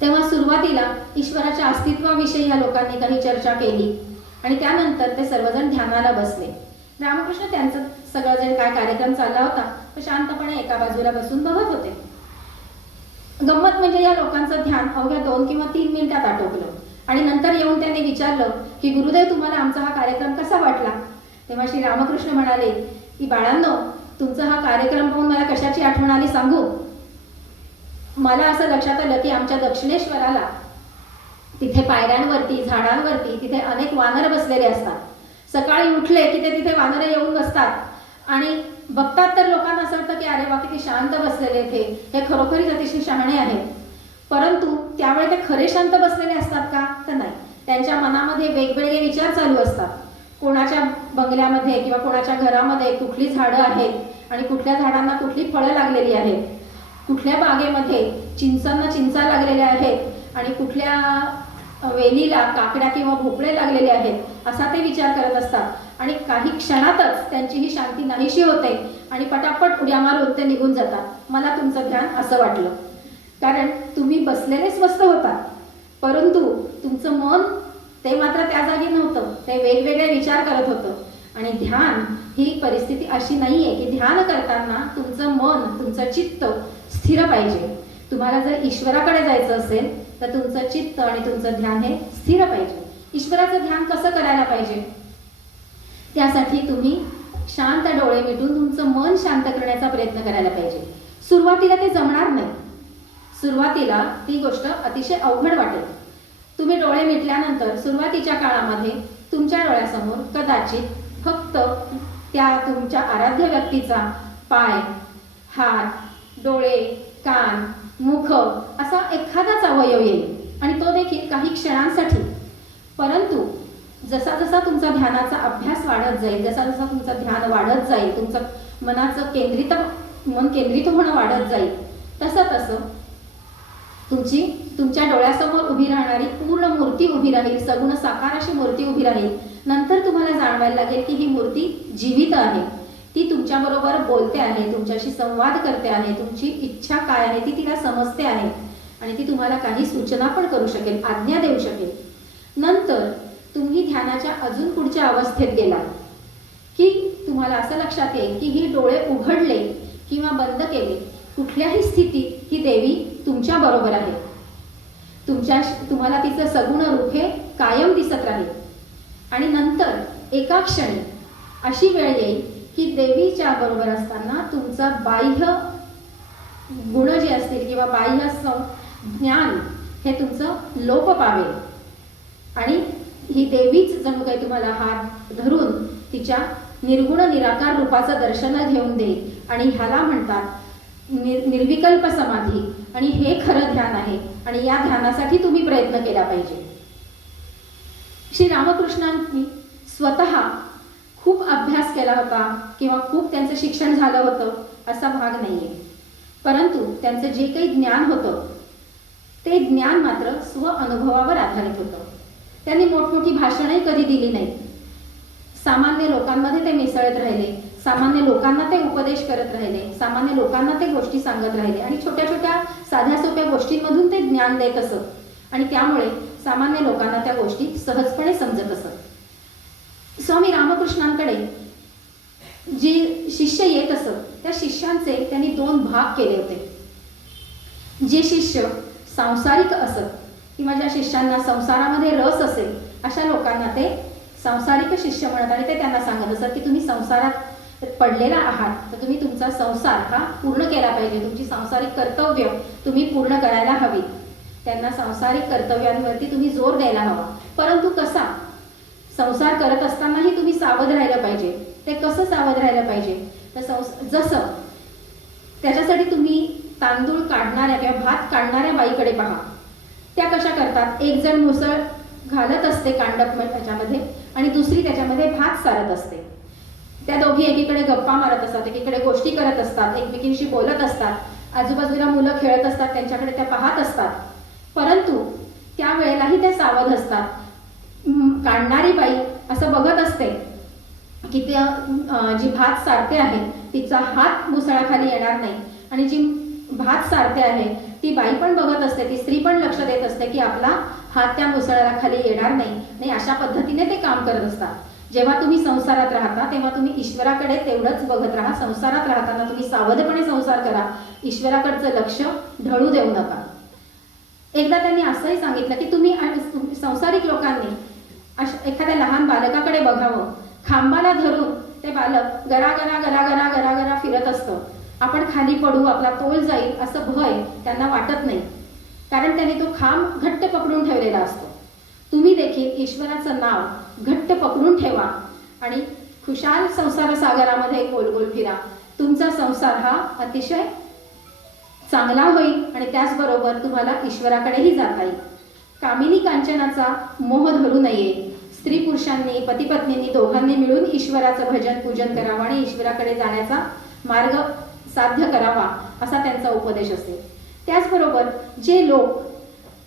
तेव्हा सुरुवातीला ईश्वराच्या अस्तित्वाविषयी या लोकांनी काही चर्चा केली आणि त्यानंतर ते सर्वजण ध्यानाला बसले. रामकृष्ण त्यांचं सगळं जे काय कार्यक्रम चालला होता तो शांतपणे एका बाजूला बसून बघत होते. गंमत म्हणजे या लोकांचं ध्यान अवघ्या 2 किंवा 3 मिनिटात आटोपलं आणि नंतर येऊन त्यांनी विचारलं की गुरुदेव तुम्हाला आमचा हा कार्यक्रम कसा वाटला. तेव्हा श्री रामकृष्ण म्हणाले की बाळांनो, तुमचा हा कार्यक्रम पाहून मला कशाची आठवण आली सांगू. मला असं लक्षात आलं की आमच्या दक्षिणेश्वराला तिथे पायऱ्यांवरती झाडांवरती तिथे अनेक वानर बसलेले असतात. सकाळी उठले की ते तिथे वानर येऊन बसतात आणि बघतात तर लोकांना असं वाटतं की अरे वा किती शांत बसलेले हे खरोखरीच अतिशय शहाणे आहेत. परंतु त्यावेळी ते खरे शांत बसलेले असतात का तर नाही. त्यांच्या मनामध्ये वेगवेगळे विचार चालू असतात. कोणाच्या बंगल्यामध्ये किंवा कोणाच्या घरामध्ये कुठली झाडं आहेत आणि कुठल्या झाडांना कुठली फळं लागलेली आहेत, कुठल्या बागेमध्ये चिंचांना चिंचा लागलेल्या आहेत आणि कुठल्या वेलीला काकड्या किंवा भोपळे लागलेले आहेत, असा ते विचार करत असतात आणि काही क्षणातच त्यांची ही शांती नाहीशी होते आणि पटापट उड्या मारून ते निघून जातात. मला तुमचं ध्यान असं वाटलं, कारण तुम्ही बसलेले स्वस्थ होता परंतु तुमचं मन ते मात्र त्या जागी नव्हतं. ते वेगवेगळे विचार करत होतं. आणि ध्यान ही परिस्थिती अशी नाही आहे की ध्यान करताना तुमचं मन तुमचं चित्त स्थिर पाहिजे. तुम्हाला जर ईश्वराकडे जायचं असेल तर तुमचं चित्त आणि तुमचं ध्यान हे स्थिर पाहिजे. ईश्वराचं ध्यान कसं करायला पाहिजे, त्यासाठी तुम्ही शांत डोळे मिटून तुमचं मन शांत करण्याचा प्रयत्न करायला पाहिजे. सुरुवातीला ते जमणार नाही. सुरुवातीला ती गोष्ट अतिशय अवघड वाटेल. तुम्ही डोळे मिटल्यानंतर सुरुवातीच्या काळामध्ये तुमच्या डोळ्यासमोर कदाचित फक्त त्या तुमच्या आराध्य व्यक्तीचा पाय, हात, डोळे, कान, मुख असा एखादाच अवयव येईल आणि तो देखील काही क्षणांसाठी. परंतु जसा जसा तुमचा ध्यानाचा अभ्यास वाढत जाईल, जसा जसा तुमचं ध्यान वाढत जाईल, तुमचं मनाचं मन केंद्रित होणं वाढत जाईल, तसं तसं तुमच्या डोळ्यासमोर उभी राहणारी पूर्ण मूर्ती उभी राहील, सगुण साकार अशी मूर्ती उभी राहील. नंतर तुम्हाला जाणवायला लागेल की ही मूर्ती जीवित आहे, ती तुमच्याबरोबर बोलते आहे, तुमच्याशी संवाद करते आहे, तुमची इच्छा काय आहे ती तिला समजते आहे आणि ती तुम्हाला काही सूचना पण करू शकेल, आज्ञा देऊ शकेल. नंतर तुम्ही ध्यानाच्या अजून पुढच्या अवस्थेत गेला की तुम्हाला असं लक्षात येईल की ही डोळे उघडले किंवा बंद केले, कुठल्याही स्थितीत ही देवी तुमच्या बरोबर आहे. तुम्हाला तिचं सगुण रूप हे कायम दिसत राहील. आणि नंतर एका क्षणी अशी वेळ येईल की देवीच्या बरोबर असताना तुमचं बाह्य गुण जे असतील किंवा बाह्य ज्ञान हे तुमचं लोप पावेल आणि ही देवीच जणू काही तुम्हाला हात धरून तिच्या निर्गुण निराकार रूपाचं दर्शन घेऊन देईल. आणि ह्याला म्हणतात निर्विकल्प समाधी. आणि हे खरं ध्यान आहे आणि या ध्यानासाठी तुम्ही प्रयत्न केला पाहिजे. श्री रामकृष्णांनी स्वतः खूप अभ्यास केला होता किंवा खूप त्यांचं शिक्षण झालं होतं असा भाग नाहीये. परंतु त्यांचं जे काही ज्ञान होतं ते ज्ञान मात्र स्व अनुभवावर आधारित होतं. त्यांनी मोठमोठी भाषणही कधी दिली नाही. सामान्य लोकांमध्ये ते मिसळत राहिले, सामान्य लोकांना ते उपदेश करत राहिले, सामान्य लोकांना ते गोष्टी सांगत राहिले आणि छोट्या छोट्या साध्या सोप्या गोष्टींमधून ते ज्ञान देत असत आणि त्यामुळे सामान्य लोकांना त्या गोष्टी सहजपणे समजत असत. स्वामी रामकृष्णांकडे जे शिष्य येत असत त्या शिष्यांचे त्यांनी 2 भाग केले होते. जे शिष्य सांसारिक असत किंवा ज्या शिष्यांना संसारामध्ये रस असेल अशा लोकांना ते सांसारिक शिष्य म्हणत आणि ते त्यांना सांगत असत की तुम्ही संसारात पडलेला आहात तर तुम्ही तुमचा संसार हा पूर्ण केला पाहिजे, तुमची सांसारिक कर्तव्य तुम्ही पूर्ण करायला हवी. त्यांना सांसारिक कर्तव्यांवरती तुम्ही जोर द्यायला हवा. परंतु कसा? संसार करत असतानाही तुम्ही सावध राहिलं पाहिजे. ते कसं सावध राहिलं पाहिजे? तर जसं त्याच्यासाठी तुम्ही तांदूळ काढणाऱ्या किंवा भात काढणाऱ्या बाईकडे पहा. त्या कशा करतात? एक जण मुसळ घालत असते कांडप त्याच्यामध्ये आणि दुसरी त्याच्यामध्ये भात सारत असते. त्या दोघी एकीकडे गप्पा मारत असतात, एकीकडे गोष्टी करत असतात, एकमेकींशी बोलत असतात, आजूबाजूला मुलं खेळत असतात, त्यांच्याकडे त्या पाहत असतात. परंतु त्यावेळेलाही त्या सावध असतात. काढणारी बाई असं बघत असते की त्या जी भात सारते आहे तिचा हात मुसळाखाली येणार नाही, आणि जी भात सारते आहे ती बाई पण बघत असते, ती स्त्री पण लक्ष देत असते की आपला हात त्या मुसळाला खाली येणार नाही. आणि अशा पद्धतीने ते काम करत असतात. जेव्हा तुम्ही संसारात राहता तेव्हा तुम्ही ईश्वराकडे तेवढंच बघत राहा. संसारात राहताना तुम्ही सावधपणे संसार करा, ईश्वराकडचं लक्ष ढळू देऊ नका. एकदा त्यांनी असंही सांगितलं की तुम्ही संसारिक लोकांनी एखाद्या लहान बालकाकडे बघावं. खांबाला धरून ते बालक गरा गरा गरा गरा गरा गरा फिरत असतं. आपण खाली पडू, आपला तोल जाईल असं भय त्यांना वाटत नाही, कारण त्यांनी तो खांब घट्ट पकडून ठेवलेला असतो. तुम्ही देखील ईश्वराचं नाव घट्ट पकडून ठेवा आणि खुशाल संसार सागरामध्ये गोल गोल फिरा. तुमचा संसार हा अतिशय चांगला होईल आणि त्याचबरोबर तुम्हाला ईश्वराकडेही जाता येईल. कामिनी कांचनाचा मोह धरू नये. स्त्री पुरुषांनी, पती पत्नींनी दोघांनी मिळून ईश्वराचं भजन पूजन करावं आणि ईश्वराकडे जाण्याचा मार्ग साध्य करावा असा त्यांचा उपदेश असेल. त्याचबरोबर जे लोक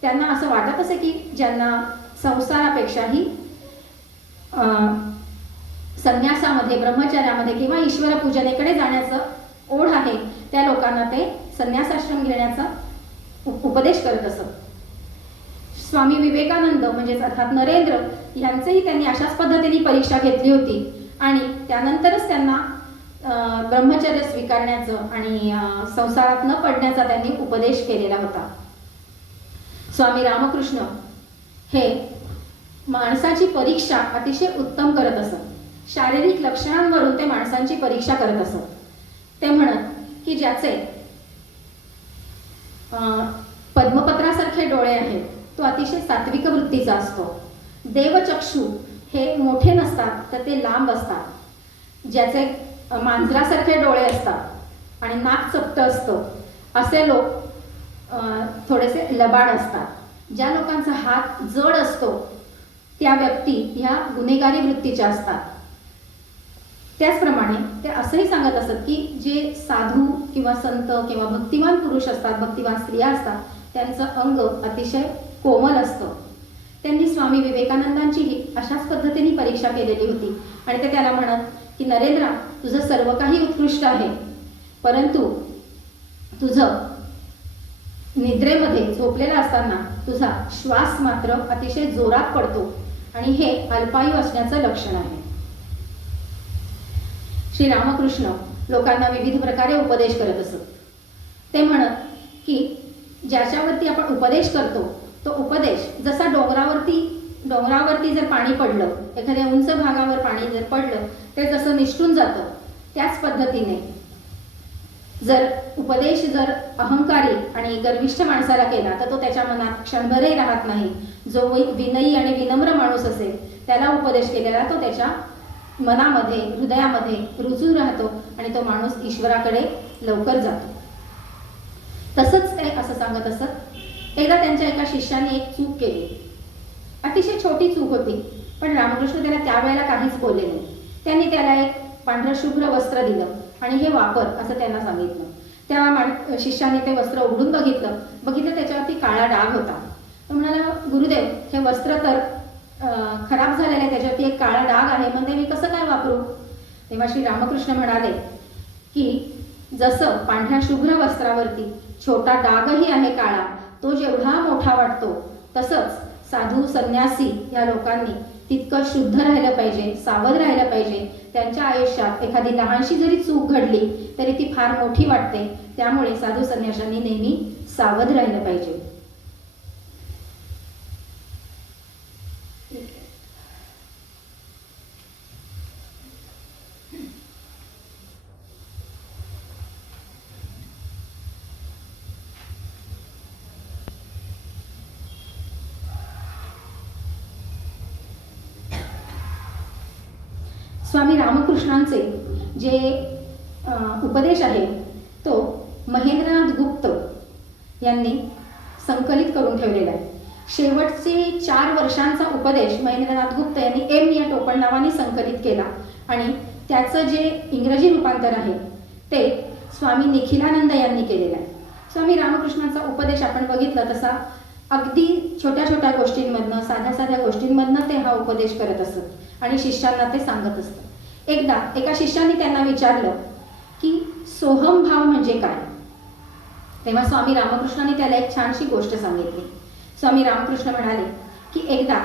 त्यांना असं वाटत असे की ज्यांना संसारापेक्षाही संन्यासामध्ये, ब्रह्मचर्यामध्ये किंवा ईश्वर पूजनेकडे जाण्याचं ओढ आहे, त्या लोकांना ते संन्यासाश्रम घेण्याचा उपदेश करत असत. स्वामी विवेकानंद म्हणजेच अर्थात नरेंद्र यांचेही त्यांनी अशाच पद्धतीने परीक्षा घेतली होती आणि त्यानंतरच त्यांना ब्रह्मचर्य स्वीकारण्याचं आणि संसारात न पडण्याचा त्यांनी उपदेश केलेला होता. स्वामी रामकृष्ण हे माणसाची परीक्षा अतिशय उत्तम करत असत. शारीरिक लक्षणांवरून ते माणसांची परीक्षा करत असत. ते म्हणत की ज्याचे पद्मपत्रासारखे डोळे आहेत तो अतिशय सात्विक वृत्तीचा असतो. देवचक्षु हे मोठे नसतात तर ते लांब असतात. ज्याचे मांजरासारखे डोळे असतात आणि नाक चपटं असतं असे लोक थोडेसे लबाड असतात. ज्या लोकांचा हात जड असतो त्या व्यक्ती ह्या गुन्हेगारी वृत्तीच्या असतात. त्याचप्रमाणे ते असंही सांगत असत की जे साधू किंवा संत किंवा भक्तिमान पुरुष असतात, भक्तिमान स्त्रिया असतात, त्यांचं अंग अतिशय कोमल असतं. त्यांनी स्वामी विवेकानंदांचीही अशाच पद्धतीने परीक्षा केलेली होती आणि ते त्याला म्हणत की नरेंद्र, तुझं सर्व काही उत्कृष्ट आहे, परंतु तुझं निद्रेमध्ये झोपलेला असताना तुझा श्वास मात्र अतिशय जोरात पडतो आणि हे अल्पायू असण्याचं लक्षण आहे. श्री रामकृष्ण लोकांना विविध प्रकारे उपदेश करत असत. ते म्हणत की ज्याच्यावरती आपण उपदेश करतो तो उपदेश जसा डोंगरावरती जर पाणी पडलं, एखाद्या उंच भागावर पाणी जर पडलं ते जसं निष्ठून जातं, त्याच पद्धतीने जर उपदेश जर अहंकारी आणि गर्विष्ठ माणसाला केला तर तो त्याच्या मनात क्षणभरही राहत नाही. जो विनयी आणि विनम्र माणूस असेल त्याला उपदेश केलेला तो त्याच्या मनामध्ये, हृदयामध्ये रुजू राहतो आणि तो माणूस ईश्वराकडे लवकर जातो. तसंच ते असं सांगत असत. एकदा त्यांच्या एका शिष्याने एक चूक केली. अतिशय छोटी चूक होती, पण रामकृष्ण त्याला त्यावेळेला काहीच बोलले नाही. त्यांनी त्याला एक पांढरं शुभ्र वस्त्र दिलं आणि हे वापर असं त्यांना सांगितलं. तेव्हा शिष्याने ते वस्त्र उघडून बघितलं त्याच्यावरती काळा डाग होता. तो म्हणाला, गुरुदेव, हे वस्त्र तर खराब झालेलं आहे, त्याच्यावरती एक काळा डाग आहे, म्हणजे मी कसं काय वापरू? तेव्हा श्री रामकृष्ण म्हणाले की जसं पांढऱ्या शुभ्र वस्त्रावरती छोटा डागही आहे काळा, तो जेवढा मोठा वाटतो, तसंच साधू संन्यासी या लोकांनी तितकं शुद्ध राहिलं पाहिजे, सावध राहिलं पाहिजे. त्यांच्या आयुष्यात एखादी लहानशी जरी चूक घडली तरी ती फार मोठी वाटते. त्यामुळे साधू संन्याशांनी नेहमी सावध राहिलं पाहिजे. स्वामी रामकृष्णांचे जे उपदेश आहे तो महेंद्रनाथ गुप्त यांनी संकलित करून ठेवलेला आहे. शेवटचे 4 वर्षांचा उपदेश महेंद्रनाथ गुप्त यांनी एम या टोपणनावाने संकलित केला आणि त्याचं जे इंग्रजी रूपांतर आहे ते स्वामी निखिलानंद यांनी केलेलं आहे. स्वामी रामकृष्णांचा उपदेश आपण बघितला तसा अगदी छोट्या छोट्या गोष्टींमधनं, साध्या साध्या गोष्टींमधनं ते हा उपदेश करत असत आणि शिष्यांना ते सांगत असतं. एकदा एका शिष्याने त्यांना विचारलं की सोहम भाव म्हणजे काय. तेव्हा स्वामी रामकृष्णांनी त्याला एक छानशी गोष्ट सांगितली. स्वामी रामकृष्ण म्हणाले की एकदा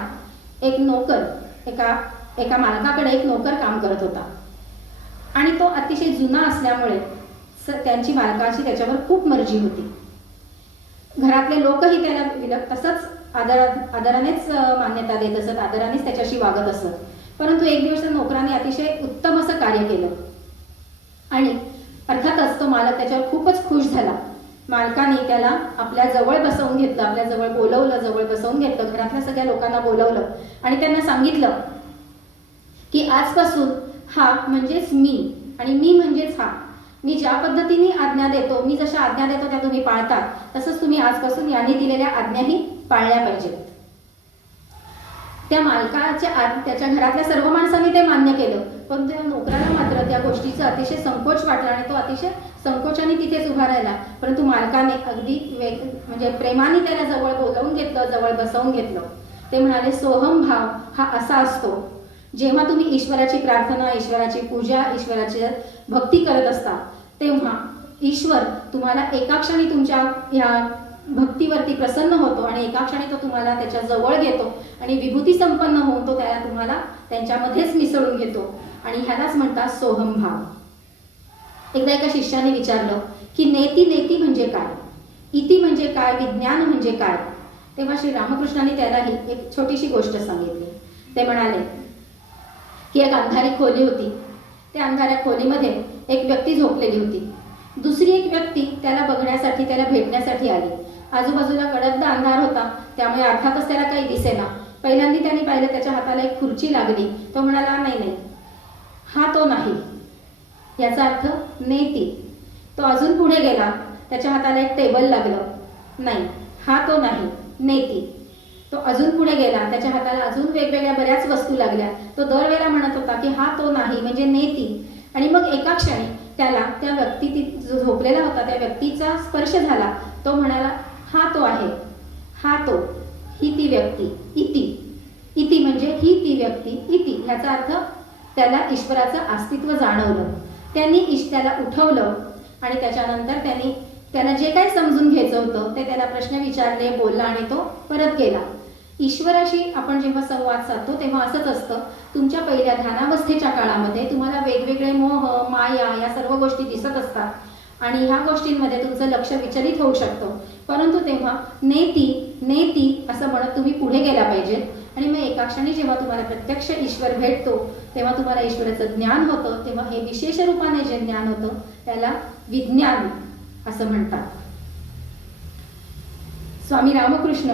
एक नोकर एका मालकाकडे एक नोकर काम करत होता आणि तो अतिशय जुना असल्यामुळे त्यांची मालकाची त्याच्यावर खूप मर्जी होती. घरातले लोकही त्याला तसंच आदरानेच मान्यता देत असत, आदरानेच त्याच्याशी वागत असत. परंतु एक दिवस त्या नोकराने अतिशय उत्तम असं कार्य केलं आणि अर्थातच तो मालक त्याच्यावर खूपच खुश झाला. मालकाने त्याला आपल्या जवळ बसवून घेतलं, आपल्या जवळ बोलवलं, जवळ बसवून घेतलं, घरातल्या सगळ्या लोकांना बोलवलं आणि त्यांना सांगितलं की आजपासून हा म्हणजेच मी आणि मी म्हणजेच हा. मी ज्या पद्धतीने आज्ञा देतो, मी जशा आज्ञा देतो त्या तुम्ही पाळता, तसंच तुम्ही आजपासून यांनी दिलेल्या आज्ञाही पाळल्या पाहिजेत. त्या मालकाच्या त्याच्या घरातल्या सर्व माणसांनी ते मान्य केलं, पण त्या नोकराला मात्र त्या गोष्टीचा अतिशय संकोच वाटला आणि तो अतिशय संकोचाने तिथेच उभा राहिला. परंतु मालकाने अगदी म्हणजे प्रेमाने त्याला जवळ बोलावून घेतलं, जवळ बसवून घेतलं. ते म्हणाले सोहम भाव हा असा असतो, जेव्हा तुम्ही ईश्वराची प्रार्थना, ईश्वराची पूजा, ईश्वराची भक्ती करत असता तेव्हा ईश्वर तुम्हाला एका क्षणी तुमच्या ह्या भक्तीवरती प्रसन्न होतो आणि एका क्षणी तो तुम्हाला त्याच्या जवळ घेतो आणि विभूती संपन्न होऊन तो त्याला तुम्हाला त्यांच्यामध्येच मिसळून घेतो आणि ह्यालाच म्हणतात सोहम भाव. एकदा एका शिष्याने विचारलं की नेती नेती म्हणजे काय, इति म्हणजे काय, विज्ञान म्हणजे काय. तेव्हा श्री रामकृष्णांनी त्यालाही एक छोटीशी गोष्ट सांगितली. ते म्हणाले की एक अंधारी खोली होती. त्या अंधाऱ्या खोलीमध्ये एक व्यक्ती झोपलेली होती. दुसरी एक व्यक्ती त्याला बघण्यासाठी, त्याला भेटण्यासाठी आली. आजूबाजूला कडकड अंधार होता, त्यामुळे अर्थातच त्याला काही दिसेना. पहिल्यांदा त्याने पाहिलं, त्याच्या हाताला एक खुर्ची लागली. तो म्हणाला नाही, हा तो नाही. याचा अर्थ नेती. तो अजून पुढे गेला, त्याच्या हाताला एक टेबल लागलं. नाही, हा तो नाही, नेती. तो अजून पुढे गेला, त्याच्या हाताला अजून वेगवेगळ्या बऱ्याच वस्तू लागल्या. तो दरवेळेला म्हणत होता की हा तो नाही म्हणजे नेती. आणि मग एका क्षणी त्याला त्या व्यक्ती जो झोपलेला होता त्या व्यक्तीचा स्पर्श झाला. तो म्हणाला हा तो आहे, हा तो, ही ती व्यक्ती. इति म्हणजे ही ती व्यक्ती. इति ह्याचा अर्थ त्याला ईश्वराचं अस्तित्व जाणवलं. त्यांनी त्याला उठवलं आणि त्याच्यानंतर त्याला जे काही समजून घ्यायचं होतं ते त्याला प्रश्न विचारले, बोलला आणि तो परत गेला. ईश्वराशी आपण जेव्हा संवाद साधतो तेव्हा असंच असतं. तुमच्या पहिल्या ध्यानावस्थेच्या काळामध्ये तुम्हाला वेगवेगळे मोह, माया या सर्व गोष्टी दिसत असतात आणि ह्या गोष्टींमध्ये तुमचं लक्ष विचलित होऊ शकतं. परंतु तेव्हा नेती असं म्हणत तुम्ही पुढे गेला पाहिजे आणि मग एका क्षणी जेव्हा तुम्हाला प्रत्यक्ष ईश्वर भेटतो तेव्हा तुम्हाला ईश्वराचं ज्ञान होतं. तेव्हा हे विशेष रूपाने जे ज्ञान होतं त्याला विज्ञान असं म्हणतात. स्वामी रामकृष्ण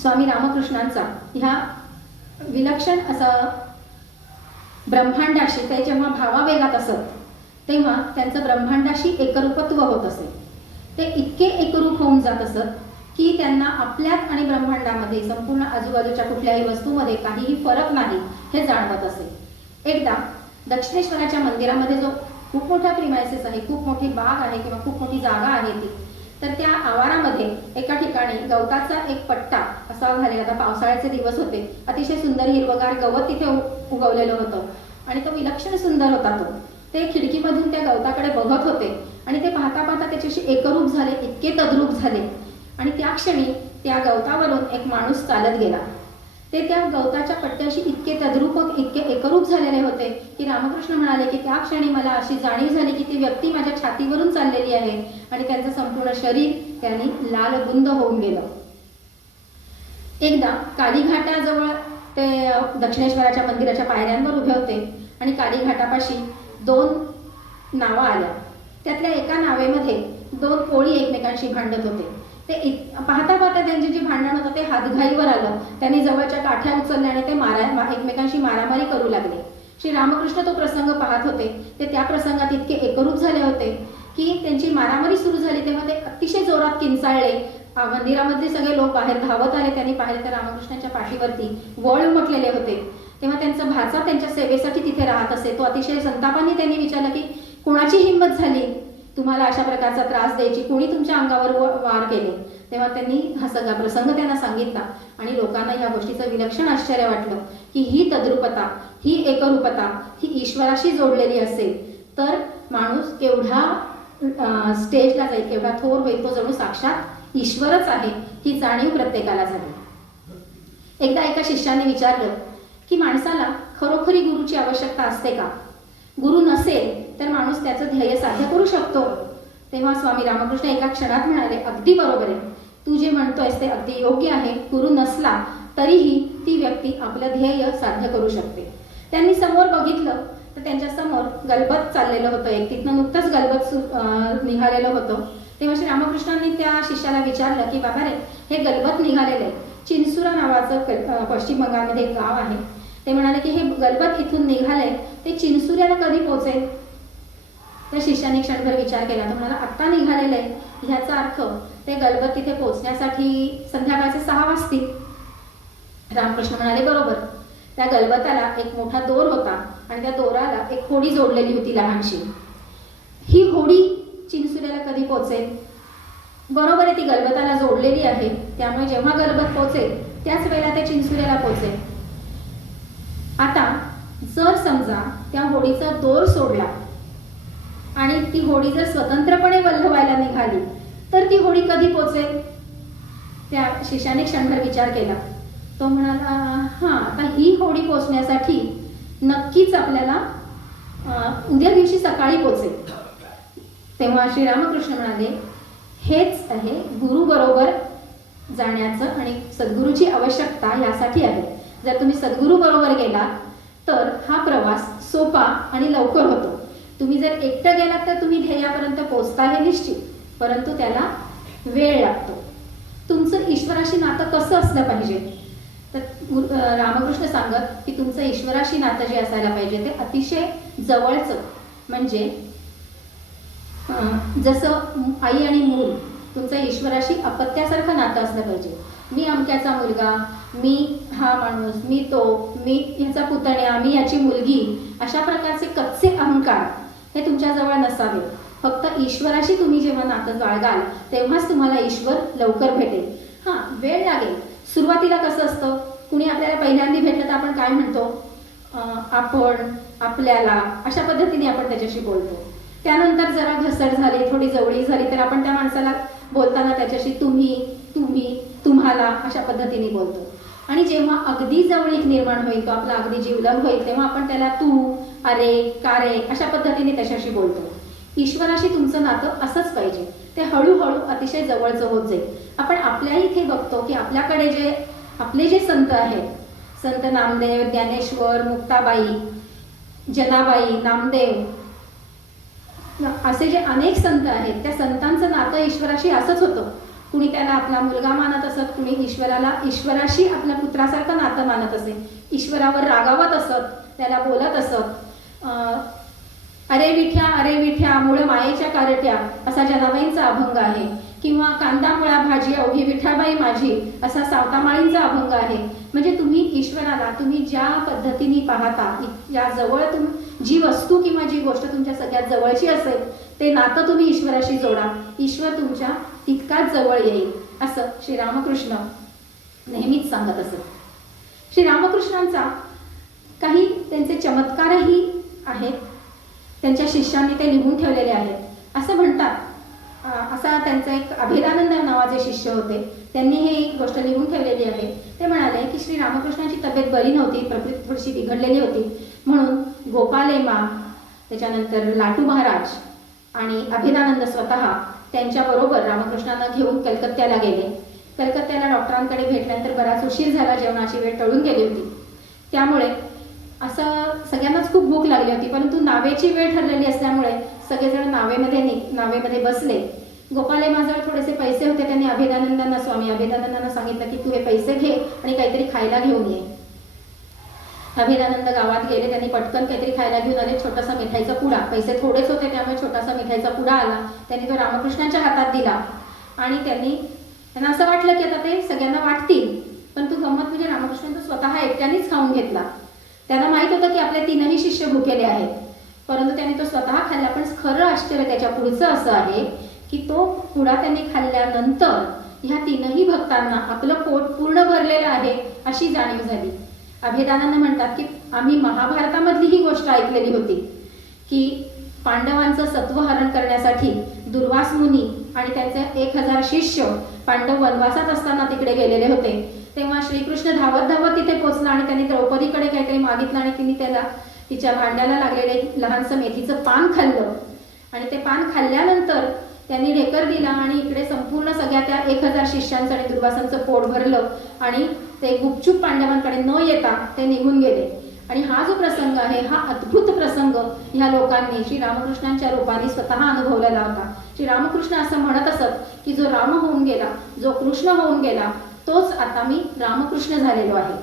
स्वामी रामकृष्णांचा ह्या विलक्षण असं ब्रह्मांडाशी ते जेव्हा भावावेगात असत तेव्हा त्यांचं ब्रह्मांडाशी एकरूपत्व होत असे. ते इतके एकरूप होऊन जात असत की त्यांना आपल्यात आणि ब्रह्मांडामध्ये संपूर्ण आजूबाजूच्या कुठल्याही वस्तूमध्ये काहीही फरक नाही हे जाणवत असे. एकदा दक्षिणेश्वराच्या मंदिरामध्ये जो खूप मोठा प्रिमायसेस आहे, खूप मोठी बाग आहे किंवा खूप मोठी जागा आहे ती, तर त्या आवारामध्ये एका ठिकाणी गवताचा एक पट्टा असा झालेला. आता पावसाळ्याचे दिवस होते, अतिशय सुंदर हिरवगार गवत तिथे उगवलेलं होतं आणि तो विलक्षण सुंदर होता. ते खिडकीमधून त्या गवताकडे बघत होते आणि ते पाहता पाहता त्याच्याशी एकरूप झाले, इतके तद्रूप झाले आणि त्या क्षणी त्या गवतावरून एक माणूस चालत गेला. ते त्या गवताच्या पट्ट्याशी इतके तद्रूप, इतके एकरूप झालेले होते की रामकृष्ण म्हणाले की त्या क्षणी मला अशी जाणीव झाली की ती व्यक्ती माझ्या छातीवरून चाललेली आहे आणि त्यांचं संपूर्ण शरीर त्यांनी लालबुंद होऊन गेलं. एकदा कालीघाटाजवळ ते दक्षिणेश्वराच्या मंदिराच्या पायऱ्यांवर उभे होते आणि कालीघाटापाशी 2 नावा आल्या. त्यातल्या एका नावेमध्ये 2 कोळी एकमेकांशी भांडत होते. पाहता पाहता त्यांचे जे भांडण होतं ते हातघाईवर आलं. त्यांनी जवळच्या काठ्या उचलल्या आणि ते एकमेकांशी मारामारी करू लागले. श्री रामकृष्ण तो प्रसंग पाहत होते. ते त्या प्रसंगात इतके एकरूप झाले होते की त्यांची मारामारी सुरू झाली तेव्हा ते अतिशय जोरात किंचाळले. मंदिरामधले सगळे लोक बाहेर धावत आले. त्यांनी पाहिले तर रामकृष्णांच्या पाठीवरती वळ उमटलेले होते. तेव्हा त्यांचा भाचा त्यांच्या सेवेसाठी तिथे राहत असे. तो अतिशय संतापाने त्यांनी विचारलं की कुणाची हिंमत झाली तुम्हाला अशा प्रकारचा त्रास द्यायची, कोणी तुमच्या अंगावर वार केले. तेव्हा त्यांनी हा सगळा प्रसंग त्यांना सांगितला आणि लोकांना या गोष्टीचं विलक्षण आश्चर्य वाटलं की ही तद्रूपता, ही एकरूपता ही ईश्वराशी जोडलेली असेल तर माणूस केवढा स्टेजला जाईल, केवढा थोर होईल. तो जणू साक्षात ईश्वरच आहे ही जाणीव प्रत्येकाला झाली. एकदा एका शिष्याने विचारलं की माणसाला खरोखरी गुरुची आवश्यकता असते का? गुरु नसेल तर माणूस त्याचं ध्येय साध्य करू शकतो. तेव्हा स्वामी रामकृष्ण एका क्षणात म्हणाले, अगदी बरोबर आहे, तू जे म्हणतोयस ते अगदी योग्य आहे. गुरु नसला तरीही ती व्यक्ती आपलं ध्येय साध्य करू शकते. त्यांनी समोर बघितलं तर त्यांच्या समोर गलबत चाललेलं होतं. एक तिथनं नुकतंच गलबत निघालेलं होतं. तेव्हा श्री रामकृष्णांनी त्या शिष्याला विचारलं की बाबा रे, हे गलबत निघालेलं आहे. चिन्सुरा नावाचं पश्चिम बंगालमध्ये एक गाव आहे. ते म्हणाले की हे गलबत इथून निघालंय, ते चिन्सुऱ्याला कधी पोहोचेल? त्या शिष्याने क्षणभर विचार केला. तो म्हणाला आत्ता निघालेलं आहे. ह्याचा अर्थ ते गलबत तिथे पोहोचण्यासाठी संध्याकाळचे 6 वाजतील. रामकृष्ण म्हणाले बरोबर. त्या गलबताला एक मोठा दोर होता आणि त्या दोराला एक होडी जोडलेली होती लहानशी. ही होडी चिन्सुऱ्याला कधी पोहोचेल? बरोबर आहे, ती गलबताला जोडलेली आहे. त्यामुळे जेव्हा गलबत पोहोचेल त्याच वेळेला ते चिन्सुऱ्याला पोहोचेल. आता जर समजा त्या होडीचा दोर सोडला आणि ती होडी जर स्वतंत्रपणे वल्हवायला निघाली तर ती होडी कधी पोहोचेल? त्या शिष्याने क्षणभर विचार केला. तो म्हणाला हां, आता ही होडी पोहोचण्यासाठी नक्कीच आपल्याला उद्या दिवशी सकाळी पोहोचेल. तेव्हा श्री रामकृष्ण म्हणाले हेच आहे गुरु बरोबर जाण्याचं आणि सद्गुरूची आवश्यकता यासाठी आहे. जर तुम्ही सद्गुरू बरोबर गेला तर हा प्रवास सोपा आणि लवकर होतो. तुम्ही जर एकटं गेलात तर तुम्ही ध्येयापर्यंत पोहोचता हे निश्चित, परंतु त्याला वेळ लागतो. तुमचं ईश्वराशी नातं कसं असलं पाहिजे? तर रामकृष्ण सांगत की तुमचं ईश्वराशी नातं जे असायला पाहिजे ते अतिशय जवळचं, म्हणजे जसं आई आणि मूल, तुमचं ईश्वराशी अपत्यासारखं नातं असलं पाहिजे. मी अमक्याचा मुलगा, मी हा माणूस, मी तो, मी ह्याचा पुतण्या, मी ह्याची मुलगी, अशा प्रकारचे कच्चे अहंकार हे तुमच्याजवळ नसावे. फक्त ईश्वराशी तुम्ही जेव्हा नातं बाळगाल तेव्हाच तुम्हाला ईश्वर लवकर भेटेल. हां, वेळ लागेल. सुरुवातीला कसं असतं, कुणी आपल्याला पहिल्यांदा भेटलं तर आपण काय म्हणतो? आपण, आपल्याला, अशा पद्धतीने आपण त्याच्याशी बोलतो. त्यानंतर जरा घसट झाली, थोडी जवळी झाली तर आपण त्या माणसाला बोलताना त्याच्याशी तुम्ही, तुम्ही, तुम्हाला अशा पद्धतीने बोलतो. आणि जेव्हा अगदी जवळीक निर्माण होईल, तो आपला अगदी जीवलग होईल, तेव्हा आपण त्याला तू, अरे, का रे अशा पद्धतीने त्याच्याशी बोलतो. ईश्वराशी तुमचं नातं असंच पाहिजे. ते हळूहळू अतिशय जवळचं होत जाईल. आपण आपल्या इथे बघतो की आपल्याकडे आपले जे संत आहेत, संत नामदेव, ज्ञानेश्वर, मुक्ताबाई, जनाबाई, नामदेव, असे जे अनेक संत आहेत, त्या संतांचं नातं ईश्वराशी असंच होतं. कुणी त्याला आपला मुलगा मानत असत, कुणी ईश्वराशी आपल्या पुत्रासारखं नातं मानत असे, ईश्वरावर रागावत असत, त्याला बोलत असत. अरे विठ्या मूळ मायेच्या कारट्या असा जनाबाईंचा अभंग आहे, किंवा कांदा मुळा भाजी अवघी विठाबाई माझी असा सावतामाळींचा अभंग आहे. म्हणजे तुम्ही ईश्वराला तुम्ही ज्या पद्धतीने पाहता, ज्या जवळ जी वस्तू किंवा जी गोष्ट तुमच्या सगळ्यात जवळची असेल ते नातं तुम्ही ईश्वराशी जोडा, ईश्वर तुमच्या तितकाच जवळ येईल, असं श्री रामकृष्ण नेहमीच सांगत असत. श्री रामकृष्णांचा काही त्यांचे चमत्कारही आहेत, त्यांच्या शिष्यांनी ते लिहून ठेवलेले आहेत. असं म्हणतात, असा त्यांचा एक अभेदानंद नावाचे शिष्य होते, त्यांनी ही गोष्ट लिहून ठेवलेली आहे. ते म्हणाले की श्री रामकृष्णांची तब्येत बरी नव्हती, प्रकृती थोडीशी बिघडलेली होती, म्हणून गोपालेमा, त्याच्यानंतर लाटू महाराज आणि अभेदानंद स्वतः त्यांच्याबरोबर रामकृष्णांना घेऊन कलकत्त्याला गेले. कलकत्त्याला डॉक्टरांकडे भेटल्यानंतर बराच उशीर झाला, जेवणाची वेळ टळून गेली होती. त्यामुळे असं सगळ्यांनाच खूप भूक लागली होती, परंतु नावेची वेळ ठरलेली असल्यामुळे सगळेजण नावेमध्ये बसले. गोपाले माझ्यावर थोडेसे पैसे होते, त्यांनी अभेदानंदांना स्वामी अभेदानंदांना सांगितलं की तू हे पैसे घे आणि काहीतरी खायला घेऊन ये. अभेदानंद गावात गेले, त्यांनी पटकन काहीतरी खायला घेऊन आले. छोटासा मिठाईचा पुडा, पैसे थोडेच होते त्यामुळे छोटासा मिठाईचा पुडा आला. त्यांनी तो रामकृष्णांच्या हातात दिला आणि त्यांना असं वाटलं की आता ते सगळ्यांना वाटतील, पण तू गंमत म्हणजे रामकृष्ण तो स्वतः एकट्यानेच खाऊन घेतला. त्यांना माहित होतं की आपले 3ही शिष्य भुकेले आहेत, परंतु त्यांनी तो स्वतः खाल्ला. पण खरं आश्चर्य त्याच्या पुढचं असं आहे की तो पुडा त्यांनी खाल्ल्यानंतर ह्या 3ही भक्तांना आपलं पोट पूर्ण भरलेलं आहे अशी जाणीव झाली. अभेदानंद म्हणतात की आम्ही महाभारतामधली ही गोष्ट ऐकलेली होती की पांडवांचं सत्वहरण करण्यासाठी दुर्वास मुनी आणि त्यांचे 1000 शिष्य पांडव वनवासात असताना तिकडे गेलेले होते. तेव्हा श्रीकृष्ण धावत धावत तिथे पोहोचला आणि त्यांनी द्रौपदीकडे काहीतरी मागितलं आणि तिने त्याला तिच्या भांड्याला लागलेले लहानसं मेथीचं पान खाल्लं आणि ते पान खाल्ल्यानंतर त्यांनी ढेकर दिला आणि इकडे संपूर्ण सगळ्या त्या 1000 शिष्यांचं आणि दुर्वासांचं पोट भरलं आणि ते गुपचूप पांडवांकडे न येता ते निघून गेले. आणि हा जो प्रसंग आहे हा अद्भुत प्रसंग ह्या लोकांनी श्री रामकृष्णांच्या रूपाने स्वतः अनुभवलेला होता. श्री रामकृष्ण असं म्हणत असत की जो राम होऊन गेला, जो कृष्ण होऊन गेला, तोच आता मी रामकृष्ण झालेलो आहे.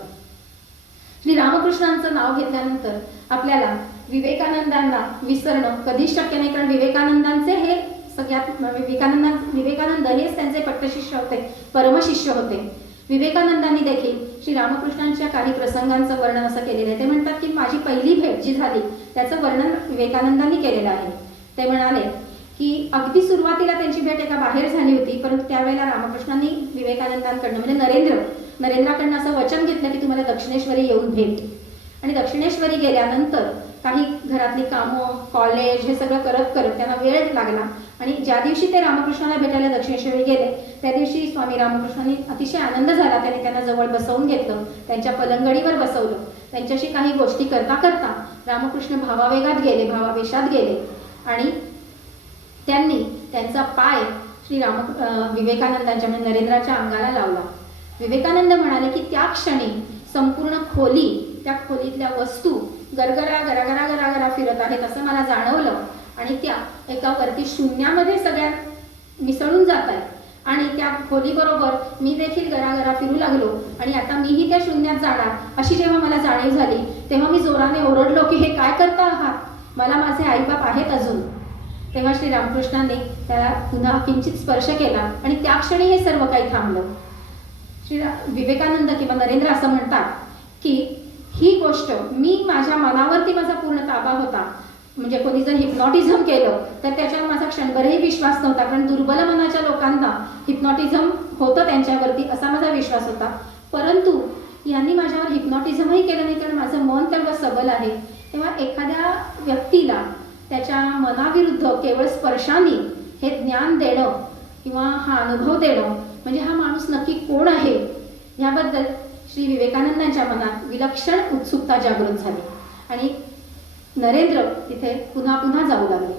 श्री रामकृष्णांचं नाव घेतल्यानंतर आपल्याला विवेकानंदांना विसरणं कधीच शक्य नाही, कारण विवेकानंदांचे हे सगळ्यात विवेकानंद हेच त्यांचे पट्टशिष्य होते, परमशिष्य होते. विवेकानंदांनी देखील श्री रामकृष्णांच्या काही प्रसंगांचं वर्णन असं केलेलं आहे. ते म्हणतात की माझी पहिली भेट जी झाली त्याचं वर्णन विवेकानंदांनी केलेलं आहे. ते म्हणाले की अगदी सुरुवातीला त्यांची भेट एका बाहेर झाली होती, परंतु त्यावेळेला रामकृष्णांनी विवेकानंदांकडनं म्हणजे नरेंद्राकडनं असं वचन घेतलं की तुम्हाला दक्षिणेश्वरी येऊन भेट. आणि दक्षिणेश्वरी गेल्यानंतर काही घरातली कामं, कॉलेज हे सगळं करत करत त्यांना वेळ लागला आणि ज्या दिवशी ते रामकृष्णाला भेटायला दक्षिणेश्वरी गेले त्या दिवशी स्वामी रामकृष्णांनी अतिशय आनंद झाला. त्यांनी त्यांना जवळ बसवून घेतलं, त्यांच्या पलंगडीवर बसवलं, त्यांच्याशी काही गोष्टी करता करता रामकृष्ण भावावेगात गेले, भावावेशात गेले आणि त्यांनी त्यांचा पाय श्री विवेकानंदांच्या म्हणजे नरेंद्राच्या अंगाला लावला. विवेकानंद म्हणाले की त्या क्षणी संपूर्ण खोली, त्या खोलीतल्या वस्तू गरगरा गरागरा गरागरा फिरत आहेत असं मला जाणवलं आणि त्या एका वरती शून्यामध्ये सगळ्या मिसळून जात आहेत आणि त्या खोलीबरोबर मी देखील गरागरा फिरू लागलो आणि आता मीही त्या शून्यात जाणार अशी जेव्हा मला जाणीव झाली तेव्हा मी जोराने ओरडलो की हे काय करता आहात, मला माझे आईबाप आहेत अजून. तेव्हा श्री रामकृष्णांनी त्याला पुन्हा किंचित स्पर्श केला आणि त्या क्षणी हे सर्व काही थांबलं. श्री विवेकानंद किंवा नरेंद्र असं म्हणतात की ही गोष्ट मी माझ्या मनावरती माझा पूर्ण ताबा होता. म्हणजे कोणी जर हिप्नॉटिझम केलं तर त्याच्यावर माझा क्षणभरही विश्वास नव्हता, कारण दुर्बल मनाच्या लोकांना हिप्नॉटिझम होतं त्यांच्यावरती असा माझा विश्वास होता. परंतु यांनी माझ्यावर हिप्नॉटिझमही केलं नाही, कारण माझं मन तेवढं सबल आहे. तेव्हा एखाद्या व्यक्तीला त्याच्या मनाविरुद्ध केवळ स्पर्शाने हे ज्ञान देणं किंवा हा अनुभव देणं म्हणजे हा माणूस नक्की कोण आहे याबद्दल श्री विवेकानंदांच्या मनात विलक्षण उत्सुकता जागृत झाली आणि नरेंद्र तिथे पुन्हा पुन्हा जाऊ लागले.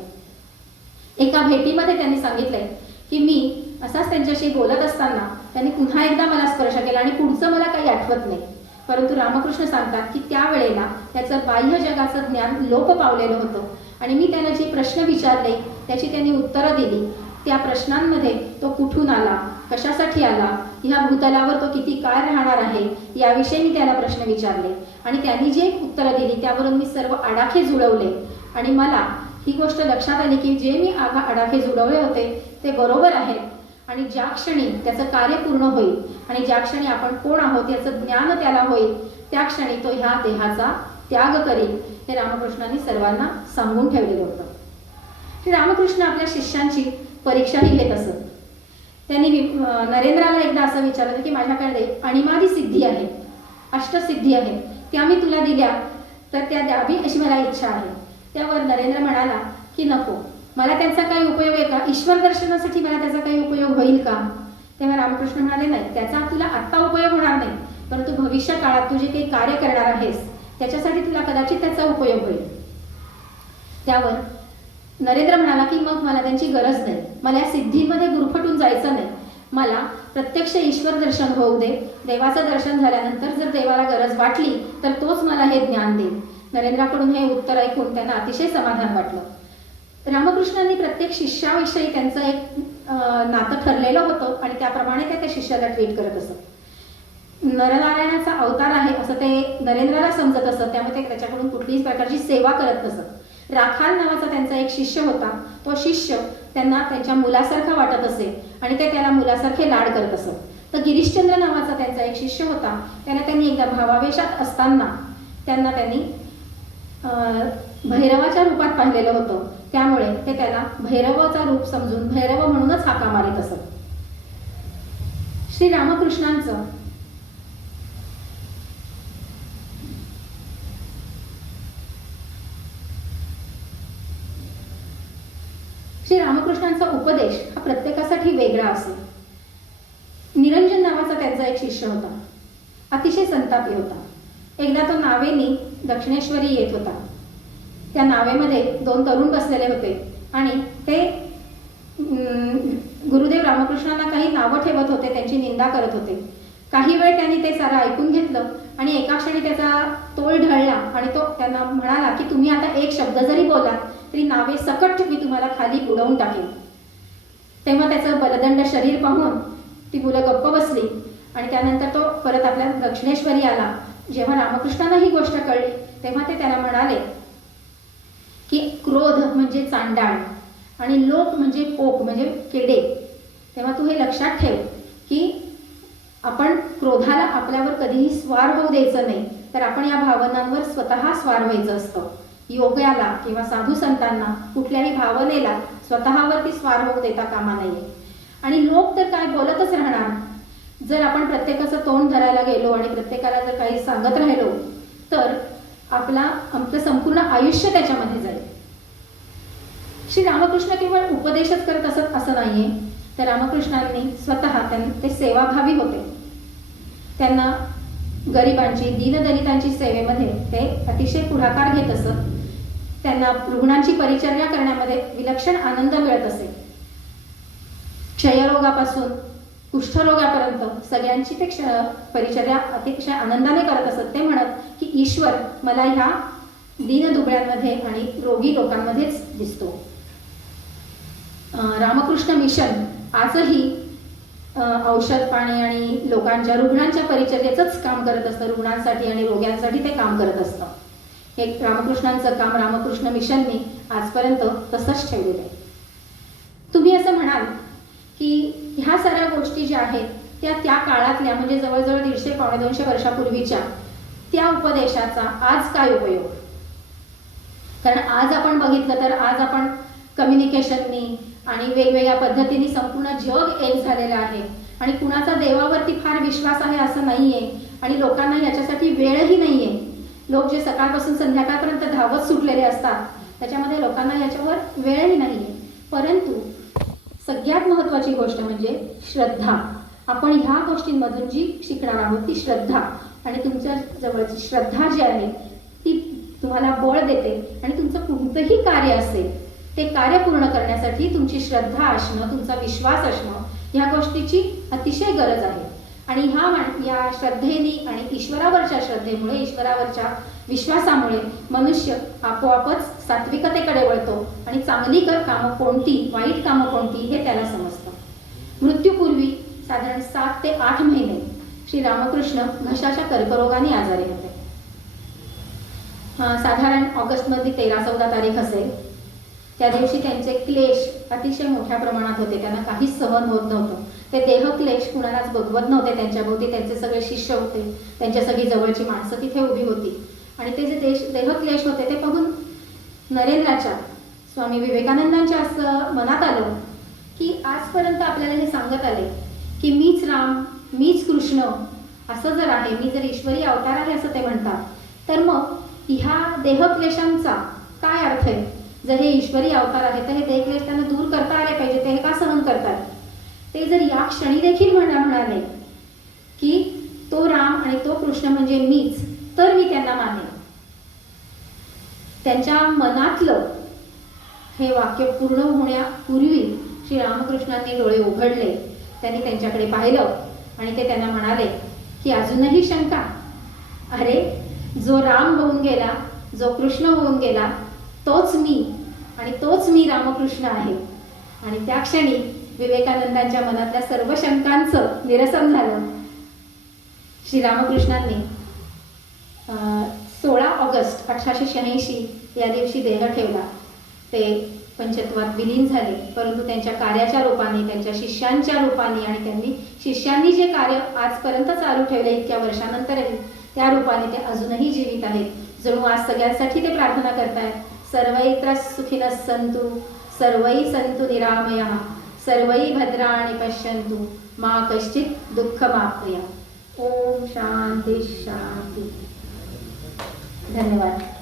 एका भेटीमध्ये त्यांनी सांगितलंय की मी असाच त्यांच्याशी बोलत असताना त्यांनी पुन्हा एकदा मला स्पर्श केला आणि पुढचं मला काही आठवत नाही. परंतु रामकृष्ण सांगतात की त्यावेळेला त्याचं बाह्य जगाचं ज्ञान लोप पावलेलं होतं आणि मी त्यांना जे प्रश्न विचारले त्याची त्यांनी उत्तरं दिली. त्या प्रश्नांमध्ये तो कुठून आला, कशासाठी आला, ह्या भूतलावर तो किती काळ राहणार आहे याविषयी मी त्याला प्रश्न विचारले आणि त्यांनी जे उत्तरं दिली त्यावरून मी सर्व आडाखे जुळवले आणि मला ही गोष्ट लक्षात आली की जे मी आडाखे जुळवले होते ते बरोबर आहेत आणि ज्या क्षणी त्याचं कार्य पूर्ण होईल आणि ज्या क्षणी आपण कोण आहोत याचं ज्ञान त्याला होईल त्या क्षणी तो ह्या देहाचा त्याग करील हे रामकृष्णांनी सर्वांना सांगून ठेवलेलं होतं. श्री रामकृष्ण आपल्या शिष्यांची परीक्षाही घेत असत. त्यांनी नरेंद्राला एकदा असं विचारलं की माझ्याकडे अणिमादी सिद्धी आहे, अष्टसिद्धी आहे, त्या मी तुला दिल्या तर त्या द्यावी अशी मला इच्छा आहे. त्यावर नरेंद्र म्हणाला की नको, मला त्यांचा काही उपयोग आहे का, ईश्वर दर्शनासाठी मला त्याचा काही उपयोग होईल का. तेव्हा रामकृष्ण म्हणाले नाही, त्याचा तुला आत्ता उपयोग होणार नाही, परंतु भविष्य काळात तू जे काही कार्य करणार आहेस त्याच्यासाठी तुला कदाचित त्याचा उपयोग होईल. त्यावर नरेंद्र म्हणाला की मग मला त्यांची गरज नाही, मला या सिद्धीमध्ये गुरफटून जायचं नाही, मला प्रत्यक्ष ईश्वर दर्शन होऊ दे. देवाचं दर्शन झाल्यानंतर जर देवाला गरज वाटली तर तोच मला हे ज्ञान देईल. नरेंद्राकडून हे उत्तर ऐकून त्यांना अतिशय समाधान वाटलं. रामकृष्णांनी प्रत्येक शिष्याविषयी त्यांचं एक नातं ठरलेलं होतं आणि त्याप्रमाणे ते त्या शिष्याला ट्रीट करत असत. नरनारायणाचा अवतार आहे असं ते नरेंद्राला समजत असत, त्यामुळे ते त्याच्याकडून कुठलीच प्रकारची सेवा करत नसत. राखाल नावाचा त्यांचा एक शिष्य होता. तो शिष्य त्यांना त्यांच्या मुलासारखा वाटत असे आणि ते त्याला मुलासारखे लाड करत असत. तर गिरीशचंद्र नावाचा त्यांचा एक शिष्य होता. त्यांनी एकदा भावावेशात असताना त्यांनी भैरवाच्या रूपात पाहिलेलं होतं, त्यामुळे ते त्याला भैरवाचा रूप समजून भैरव म्हणूनच हाका मारित असत. श्री रामकृष्णांचं उपदेश हा प्रत्येकासाठी वेगळा असेल. निरंजन नावाचा त्यांचा एक शिष्य होता. अतिशय संतापी होता. एकदा तो नावेनी दक्षिणेश्वरी येत होता. त्या नावेमध्ये 2 तरुण बसलेले होते आणि ते गुरुदेव रामकृष्णांना काही नावं ठेवत होते, त्यांची निंदा करत होते. काही वेळ त्यांनी ते सारं ऐकून घेतलं आणि एका क्षणी त्याचा तोल ढळला आणि तो त्यांना म्हणाला की तुम्ही आता एक शब्द जरी बोला तरी नावे सकट मी तुम्हाला खाली बुडवून टाकेन. तेव्हा त्याचं बलदंड शरीर पाहून ती मुलं गप्प बसली आणि त्यानंतर तो परत आपल्या दक्षिणेश्वरी आला. जेव्हा रामकृष्णांना ही गोष्ट कळली तेव्हा ते त्याला म्हणाले की क्रोध म्हणजे चांडाळ आणि लोक म्हणजे पोक म्हणजे केडे. तेव्हा तू हे लक्षात ठेव की आपण क्रोधाला आपल्यावर कधीही स्वार होऊ द्यायचं नाही, तर आपण या भावनांवर स्वतः स्वार व्हायचं असतं. योग्याला किंवा साधू संतांना कुठल्याही भावनेला स्वतःवरती स्वार होऊ देता कामा नये. आणि लोक तर काय बोलतच राहणार. जर आपण प्रत्येकाचं तोंड धरायला गेलो आणि प्रत्येकाला जर काही सांगत राहिलो तर आपलं संपूर्ण आयुष्य त्याच्यामध्ये जाईल. श्री रामकृष्ण केवळ उपदेशच करत असत असं नाहीये, तर रामकृष्णांनी स्वतः ते सेवाभावी होते. त्यांना गरिबांची दीनदलितांची सेवेमध्ये ते अतिशय पुढाकार घेत असत. त्यांना रुग्णांची परिचर्या करण्यामध्ये विलक्षण आनंद मिळत असे. क्षयरोगापासून कुष्ठरोगापर्यंत सगळ्यांची ते परिचर्या अतिशय आनंदाने करत असत. ते म्हणत की ईश्वर मला ह्या दीनदुबळ्यांमध्ये आणि रोगी लोकांमध्येच दिसतो. रामकृष्ण मिशन आजही औषध पाणी आणि लोकांच्या रुग्णांच्या परिचर्येचंच काम करत असतं. रुग्णांसाठी आणि रोग्यांसाठी ते काम करत असतं. हे रामकृष्णांचं काम रामकृष्ण मिशनने आजपर्यंत तसंच ठेवलेलं आहे. तुम्ही असं म्हणाल की ह्या सगळ्या गोष्टी ज्या आहेत त्या काळातल्या म्हणजे जवळजवळ 150-200 वर्षापूर्वीच्या त्या उपदेशाचा आज काय उपयोग. कारण आज आपण बघितलं तर आज आपण कम्युनिकेशननी आणि वेगवेगळ्या पद्धतीने संपूर्ण जग एक झालेलं आहे आणि कुणाचा देवावरती फार विश्वास आहे असं नाहीये आणि लोकांना याच्यासाठी वेळही नाहीये. लोक जे सकाळपासून संध्याकाळपर्यंत धावत सुटलेले असतात त्याच्यामध्ये लोकांना याच्यावर वेळही नाहीये. परंतु सगळ्यात महत्त्वाची गोष्ट म्हणजे श्रद्धा. आपण ह्या गोष्टींमधून जी शिकणार आहोत ती श्रद्धा आणि तुमच्या जवळची श्रद्धा जी आहे ती तुम्हाला बळ देते आणि तुमचं कोणतंही कार्य असेल ते कार्य पूर्ण करण्यासाठी तुमची श्रद्धा असणं, तुमचा विश्वास असणं ह्या गोष्टीची अतिशय गरज आहे. आणि या श्रद्धेने आणि ईश्वरावरच्या श्रद्धेमुळे ईश्वरावरच्या विश्वासामुळे मनुष्य आपोआपच सात्विकतेकडे वळतो आणि चांगली कामं कोणती वाईट कामं कोणती हे त्याला समजतं. मृत्यूपूर्वी साधारण 7 ते 8 महिने श्री रामकृष्ण घशाच्या कर्करोगाने आजारी होते. साधारण ऑगस्टमध्ये 13-14 तारीख असेल. त्या दिवशी त्यांचे क्लेश अतिशय मोठ्या प्रमाणात होते. त्यांना काहीच सहन होत नव्हतं. ते देहक्लेश कुणालाच बघवत नव्हते. त्यांच्याभोवती त्यांचे सगळे शिष्य होते, त्यांच्या सगळी जवळची माणसं तिथे उभी होती आणि ते जे देहक्लेश होते ते पाहून नरेंद्राच्या स्वामी विवेकानंदांच्या असं मनात आलं की आजपर्यंत आपल्याला हे सांगत आले की मीच राम मीच कृष्ण असं जर आहे, मी जर ईश्वरी अवतार आहे असं ते म्हणतात, तर मग ह्या देहक्लेशांचा काय अर्थ आहे. जर हे ईश्वरी अवतार आहे तर हे देहक्लेश त्यांना दूर करता आले पाहिजे, ते हे का सहन करतात. ते जर या क्षणी देखील म्हणाले की तो राम आणि तो कृष्ण म्हणजे मीच, तर मी त्यांना मानेन. त्यांच्या मनातलं हे वाक्य पूर्ण होण्यापूर्वी श्री रामकृष्णांनी डोळे उघडले. त्यांनी त्यांच्याकडे पाहिलं आणि ते त्यांना म्हणाले की अजूनही शंका. अरे जो राम होऊन गेला, जो कृष्ण होऊन गेला तोच मी आणि तोच मी रामकृष्ण आहे. आणि त्या क्षणी विवेकानंदांच्या मनातल्या सर्व शंकांचं निरसन झालं. श्री रामकृष्णांनी 16 ऑगस्ट 1886 या दिवशी देह ठेवला. ते पंचत्वात विलीन झाले, परंतु त्यांच्या कार्याच्या रूपाने, त्यांच्या शिष्यांच्या रूपाने आणि शिष्यांनी जे कार्य आजपर्यंत चालू ठेवले इतक्या वर्षानंतरही, त्या रूपाने ते अजूनही जीवित आहेत. जणू आज सगळ्यांसाठी ते प्रार्थना करतायत. सर्वैत्र सुखिनः सन्तु सर्वै सन्तु निरामयाः सर्वै भद्राणि पश्यन्तु मा कश्चित् दुःखमाप्नुयात्. ओम शांती शांती. धन्यवाद.